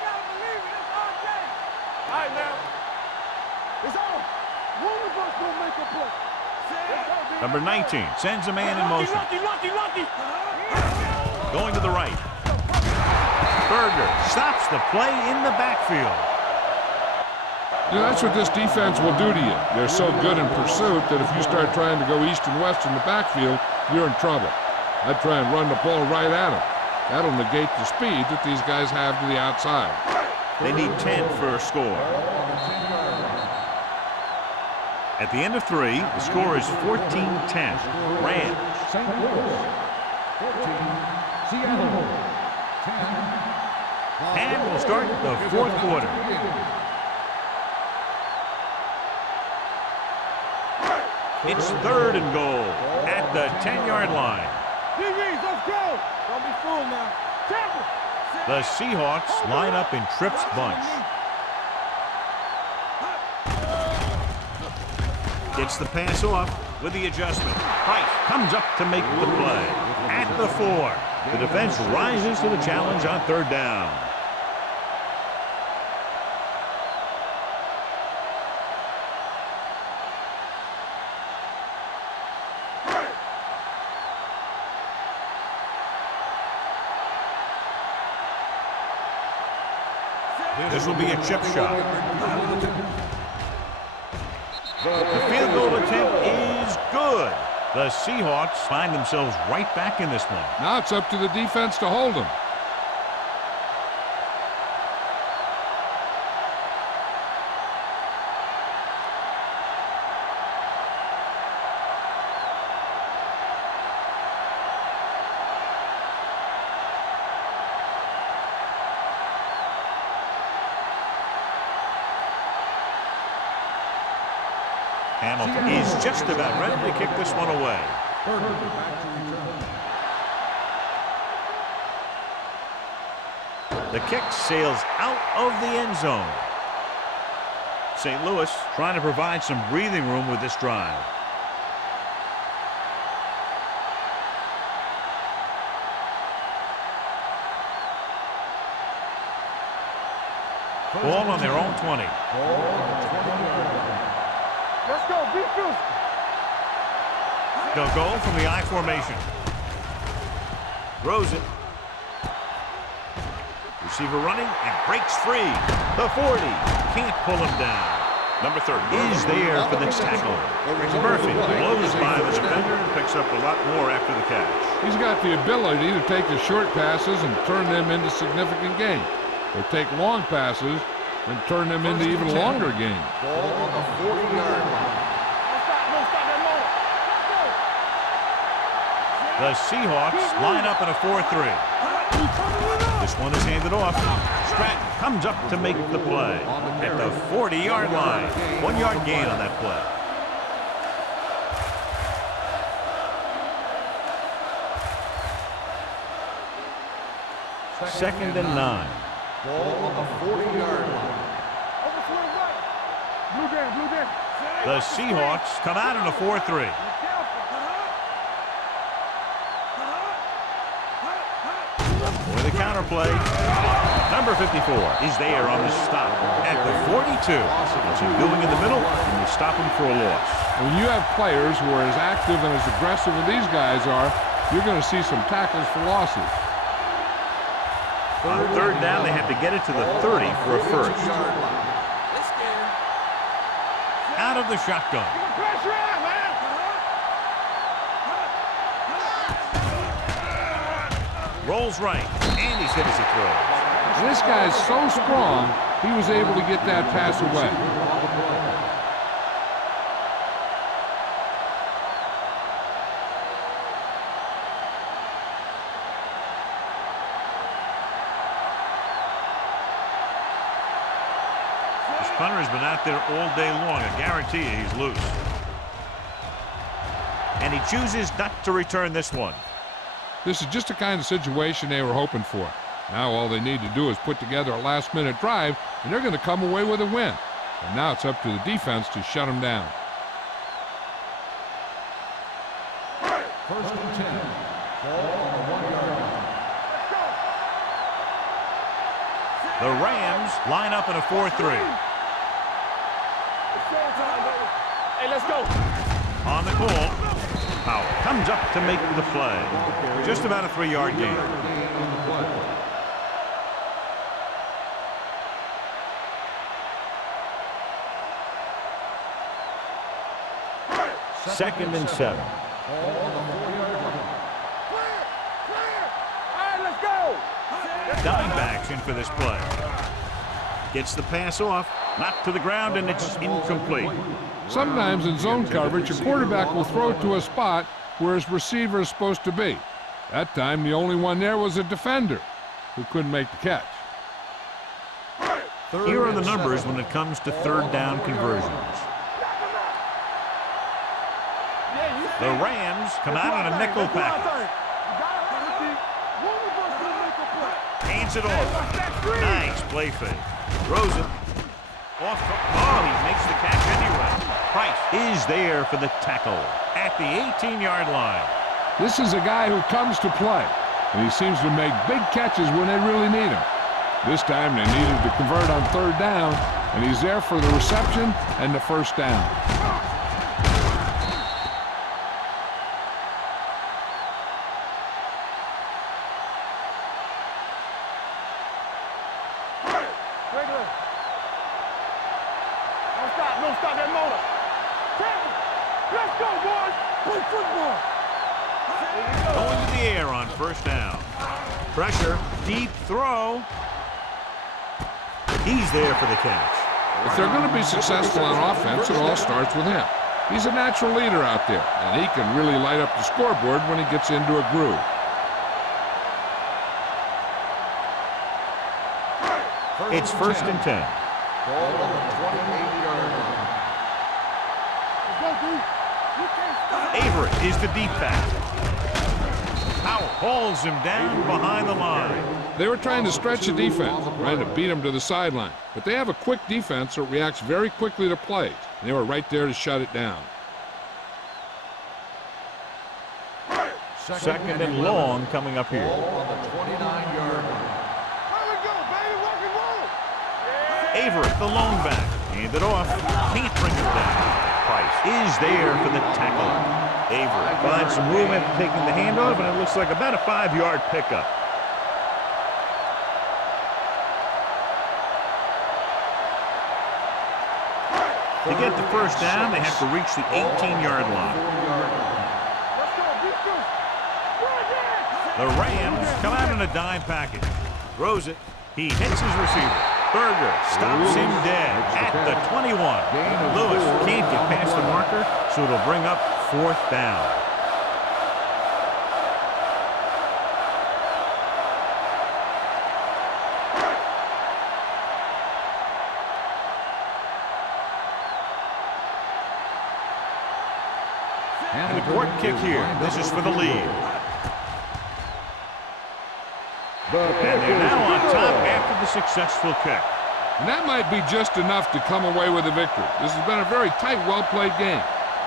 gotta believe it. It's our day. All right, now. It's on. One of us will make a play. Number 19 sends a man in motion. Lucky. Going to the right. Berger stops the play in the backfield. You know, that's what this defense will do to you. They're so good in pursuit that if you start trying to go east and west in the backfield, you're in trouble. I'd try and run the ball right at them. That'll negate the speed that these guys have to the outside. They need 10 for a score. At the end of 3, the score is 14-10. Rams. St. Louis, 14. Seattle, 10. And we'll start the 4th quarter. It's 3rd and goal at the 10-yard line. DBs, let's go. Don't be fooled now. Tackle. The Seahawks line up in Tripp's bunch. Gets the pass off with the adjustment. Price comes up to make the play. At the 4. The defense rises to the challenge on 3rd down. This will be a chip shot. The field goal attempt is good. The Seahawks find themselves right back in this one. Now it's up to the defense to hold them. Hamilton is just about ready to kick this one away. The kick sails out of the end zone. St. Louis trying to provide some breathing room with this drive. Ball on their own 20. Let's go, beat Houston. They'll go from the I formation. Throws it. Receiver running and breaks free. The 40. Can't pull him down. Number 30 is there for the tackle. Murphy blows by the defender and picks up a lot more after the catch. He's got the ability to take the short passes and turn them into significant gains, or take long passes and turn them into even longer gains. Ball on the 40-yard line. Don't stop that motor. The Seahawks line up in a 4-3. This one is handed off. Stratton comes up to make the play at the 40-yard line. 1-yard gain on that play. Second and 9. Ball on the 40-yard line. Overswing right. Blue game. The Seahawks come out in a 4-3. For the counter play, number 54 is there on the stop at the 42. What's he doing in the middle? And you stop him for a loss. When you have players who are as active and as aggressive as these guys are, you're going to see some tackles for losses. On third down, they have to get it to the 30 for a first. Out of the shotgun. Pressure out, man. Rolls right, and he's hit as he throws. This guy's so strong, he was able to get that pass away. This punter has been out there all day long. I guarantee you he's loose. And he chooses not to return this one. This is just the kind of situation they were hoping for. Now all they need to do is put together a last-minute drive, and they're going to come away with a win. And now it's up to the defense to shut them down. First and 10. Ball on the 1-yard line. The Rams line up in a 4-3. Hey, let's go. On the call, Powell comes up to make the play. Just about a 3-yard gain. Second and 7. Clear. All right, let's go. Diamondbacks in for this play. Gets the pass off, knocked to the ground, and it's incomplete. Sometimes in zone coverage, a quarterback will throw it to a spot where his receiver is supposed to be. That time, the only one there was a defender who couldn't make the catch. Here are the numbers when it comes to third down conversions. The Rams come out on a nickel package. Hands it off. Nice play fake. Throws it. Off. Oh, he makes the catch anyway. Price is there for the tackle at the 18-yard line. This is a guy who comes to play, and he seems to make big catches when they really need him. This time they needed to convert on third down, and he's there for the reception and the first down. Don't stop that motor. Let's go, boys. Play football. Going to the air on first down. Pressure, deep throw. He's there for the catch. If they're going to be successful on offense, it all starts with him. He's a natural leader out there, and he can really light up the scoreboard when he gets into a groove. It's first and 10. Ball on the 28-yard line. Avery is the deep back. Powell hauls him down behind the line. They were trying to stretch the defense, trying to beat him to the sideline. But they have a quick defense that reacts very quickly to plays. And they were right there to shut it down. Second and long coming up here. On the 29-yard line. Avery, the lone back. Hand it off. Can't bring him down. Price is there for the tackle. Avery finds some room after taking the handoff, and it looks like about a 5-yard pickup. To get the first down, they have to reach the 18-yard line. The Rams come out in a dime package. Throws it. He hits his receiver. Berger stops him dead at the 21. Lewis can't get past the marker, so it'll bring up 4th down. And the court kick here. This is for the lead. And they're now on top after the successful kick. And that might be just enough to come away with a victory. This has been a very tight, well-played game.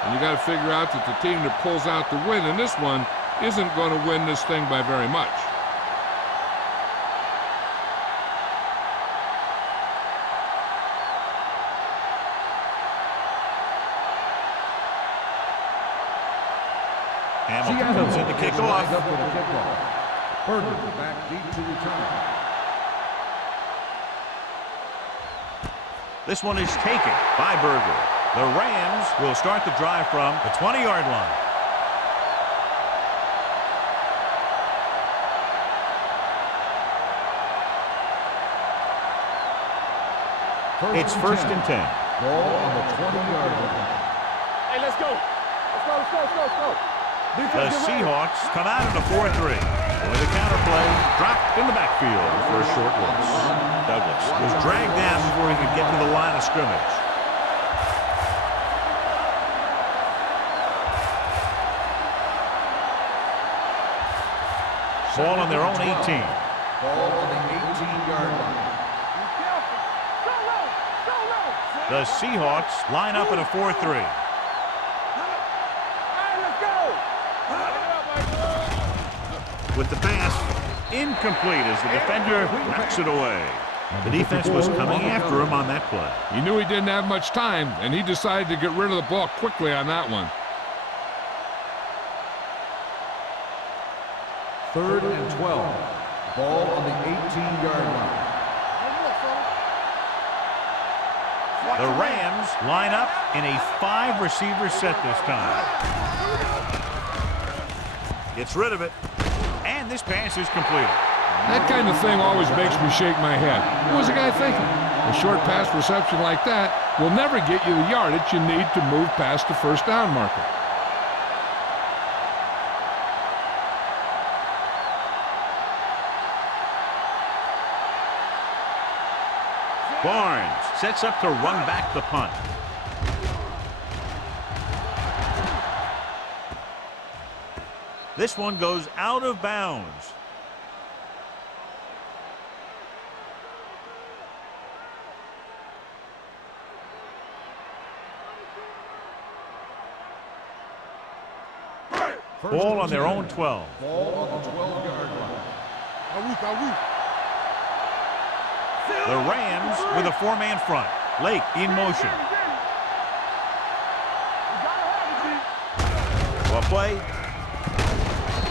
And you got to figure out that the team that pulls out the win in this one isn't going to win this thing by very much. Hamilton comes in to kick off. Berger back deep to return. This one is taken by Berger. The Rams will start the drive from the 20-yard line. It's first and 10. Ball on the 20-yard line. Hey, let's go. Let's go. The Seahawks come out in a 4-3. With a counterplay, dropped in the backfield for a short loss. Douglas was dragged down before he could get to the line of scrimmage. Ball on their own 18. Ball on the 18-yard line. The Seahawks line up in a 4-3. With the pass, incomplete as the defender knocks it away. The defense was coming after him on that play. He knew he didn't have much time, and he decided to get rid of the ball quickly on that one. 3rd and 12. Ball on the 18-yard line. The Rams line up in a 5-receiver set this time. Gets rid of it. And this pass is completed. That kind of thing always makes me shake my head. What was the guy thinking? A short pass reception like that will never get you the yardage you need to move past the first down marker. Barnes sets up to run back the punt. This one goes out of bounds. Ball on their own 12. Ball on the 12-yard line. The Rams with a 4-man front. Lake in motion. Well play.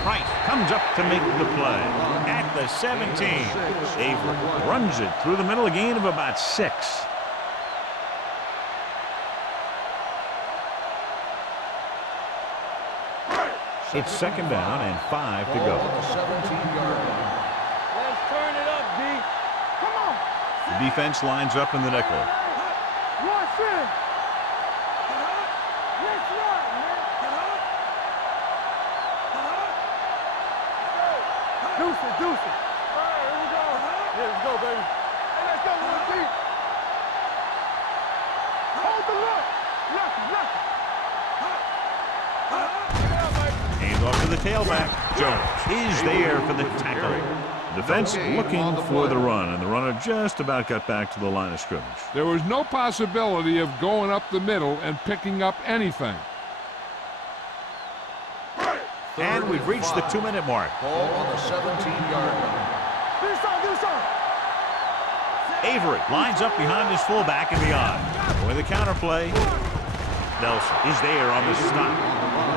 Price comes up to make the play at the 17. Avery runs it through the middle, a gain of about 6. It's 2nd down and 5 to go. Ball on the 17-yard line. Let's turn it up, D. Come on. The defense lines up in the nickel. Rush in. Let's run, man. Deuce it. All right, here we go. Here we go, baby. Hey, let's go, little deep. Hold the look. Lucky. off to the tailback. Jones is there for the tackle. Defense looking for the run, and the runner just about got back to the line of scrimmage. There was no possibility of going up the middle and picking up anything. And we've reached the 2-minute mark. Ball on the 17-yard line. Avery lines up behind his fullback in the eye. With a counter play. Nelson is there on the stop.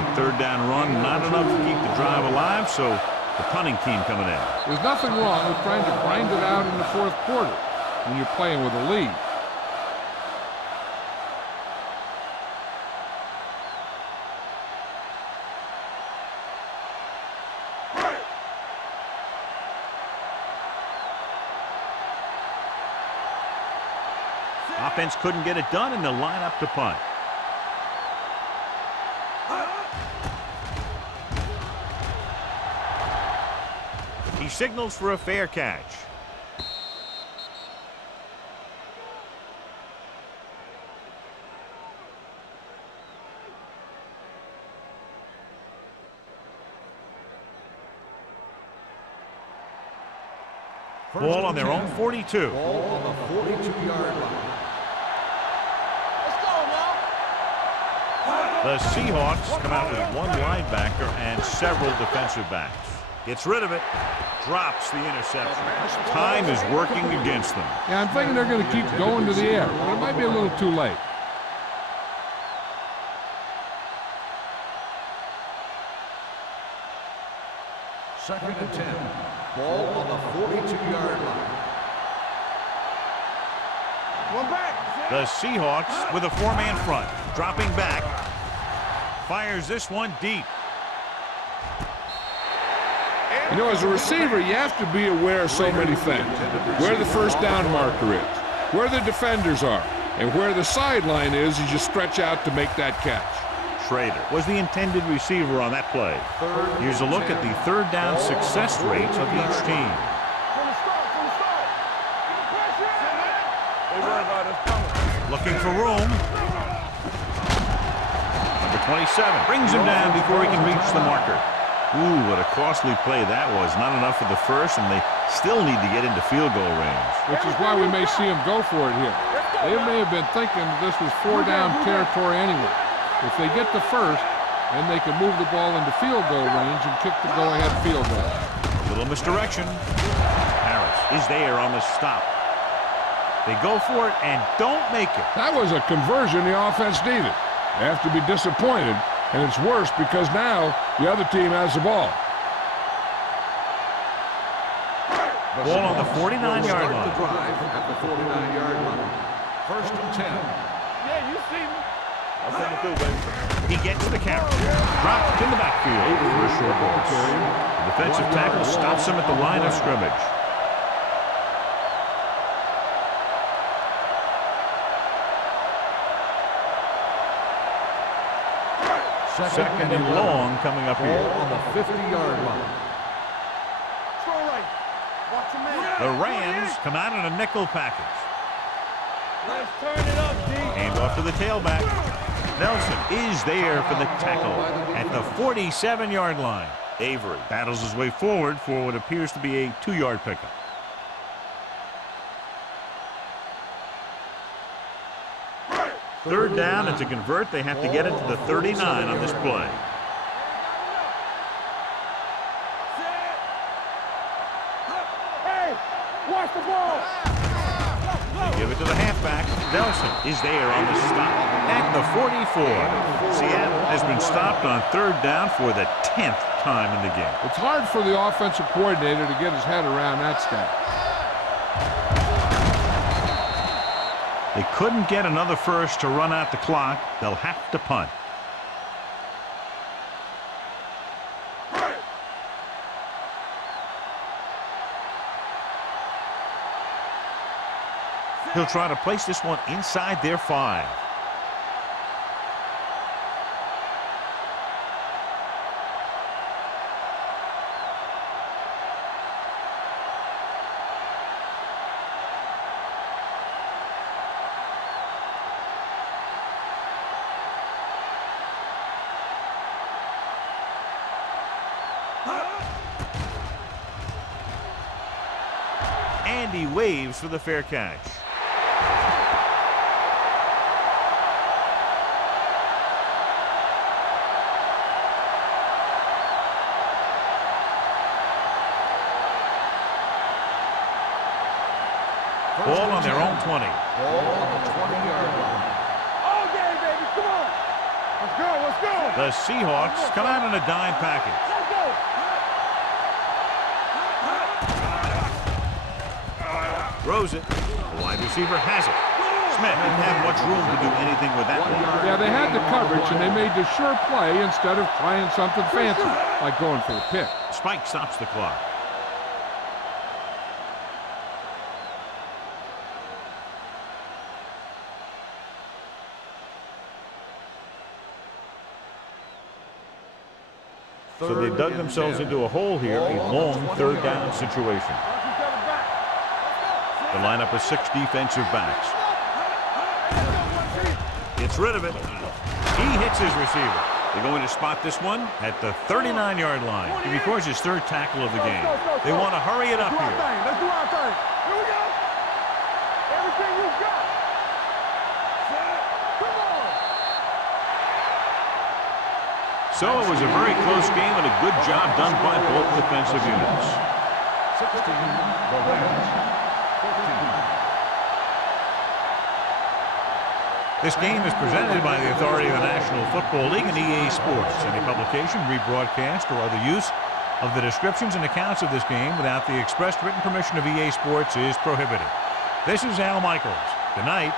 The third down run, not enough to keep the drive alive, so the punting team coming in. There's nothing wrong with trying to grind it out in the fourth quarter when you're playing with a lead. Offense couldn't get it done, and they'll line up to punt. He signals for a fair catch. Ball on their own 42. Ball on the 42-yard line. The Seahawks come out with one linebacker and several defensive backs. Gets rid of it. Drops the interception. Time is working against them. Yeah, I'm thinking they're going to keep going to the air, but it might be a little too late. Second and 10. Ball on the 42-yard line. One back. The Seahawks with a four-man front. Dropping back. Fires this one deep. You know, as a receiver, you have to be aware of so many things. Where the first down marker is, where the defenders are, and where the sideline is as you stretch out to make that catch. Schrader was the intended receiver on that play. Here's a look at the third down success rates of each team. Looking for room. Number 27 brings him down before he can reach the marker. Ooh, what a costly play that was. Not enough for the first, and they still need to get into field goal range. Which is why we may see him go for it here. They may have been thinking that this was four-down territory anyway. If they get the first, then they can move the ball into field goal range and kick the go-ahead field goal. A little misdirection. Harris is there on the stop. They go for it and don't make it. That was a conversion the offense needed. They have to be disappointed, and it's worse because now the other team has the ball. Ball on the 49-yard line. The drive at the 49-yard line. First and 10. Yeah, you see me. I'm coming through, baby. He gets the carry. Dropped in the backfield for a short ball. The defensive tackle stops him at the line of scrimmage. Second and long coming up here. Ball on the 50-yard line. The Rams come out in a nickel package. Let's turn it up, D. Hand off to the tailback. Nelson is there for the tackle at the 47-yard line. Avery battles his way forward for what appears to be a 2-yard pickup. Third down, and to convert, they have to get it to the 39 on this play. Hey, watch the ball. They give it to the halfback. Nelson is there on the stop at the 44. Seattle has been stopped on third down for the 10th time in the game. It's hard for the offensive coordinator to get his head around that stat. They couldn't get another first to run out the clock. They'll have to punt. He'll try to place this one inside their 5. And he waves for the fair catch. Ball on their own 20. Ball on the 20-yard line. All game, baby. Come on. Let's go. Let's go. The Seahawks come out in a dime package. Let's go. Throws it. The wide receiver has it. Smith didn't have much room to do anything with that one. Yeah, they had the coverage, and they made the sure play instead of trying something fancy, like going for a pick. Spike stops the clock. So they dug themselves into a hole here, a long third down situation. The lineup is 6 defensive backs. Gets rid of it. He hits his receiver. They're going to spot this one at the 39-yard line. He records his 3rd tackle of the game. They want to hurry it up here. Let's do our thing. Here we go. Everything you got. Come on. So it was a very close game and a good job done by both defensive units. 16, the Rams. 14. This game is presented by the authority of the National Football League and EA Sports. Any publication, rebroadcast, or other use of the descriptions and accounts of this game without the expressed written permission of EA Sports is prohibited. This is Al Michaels. Good night.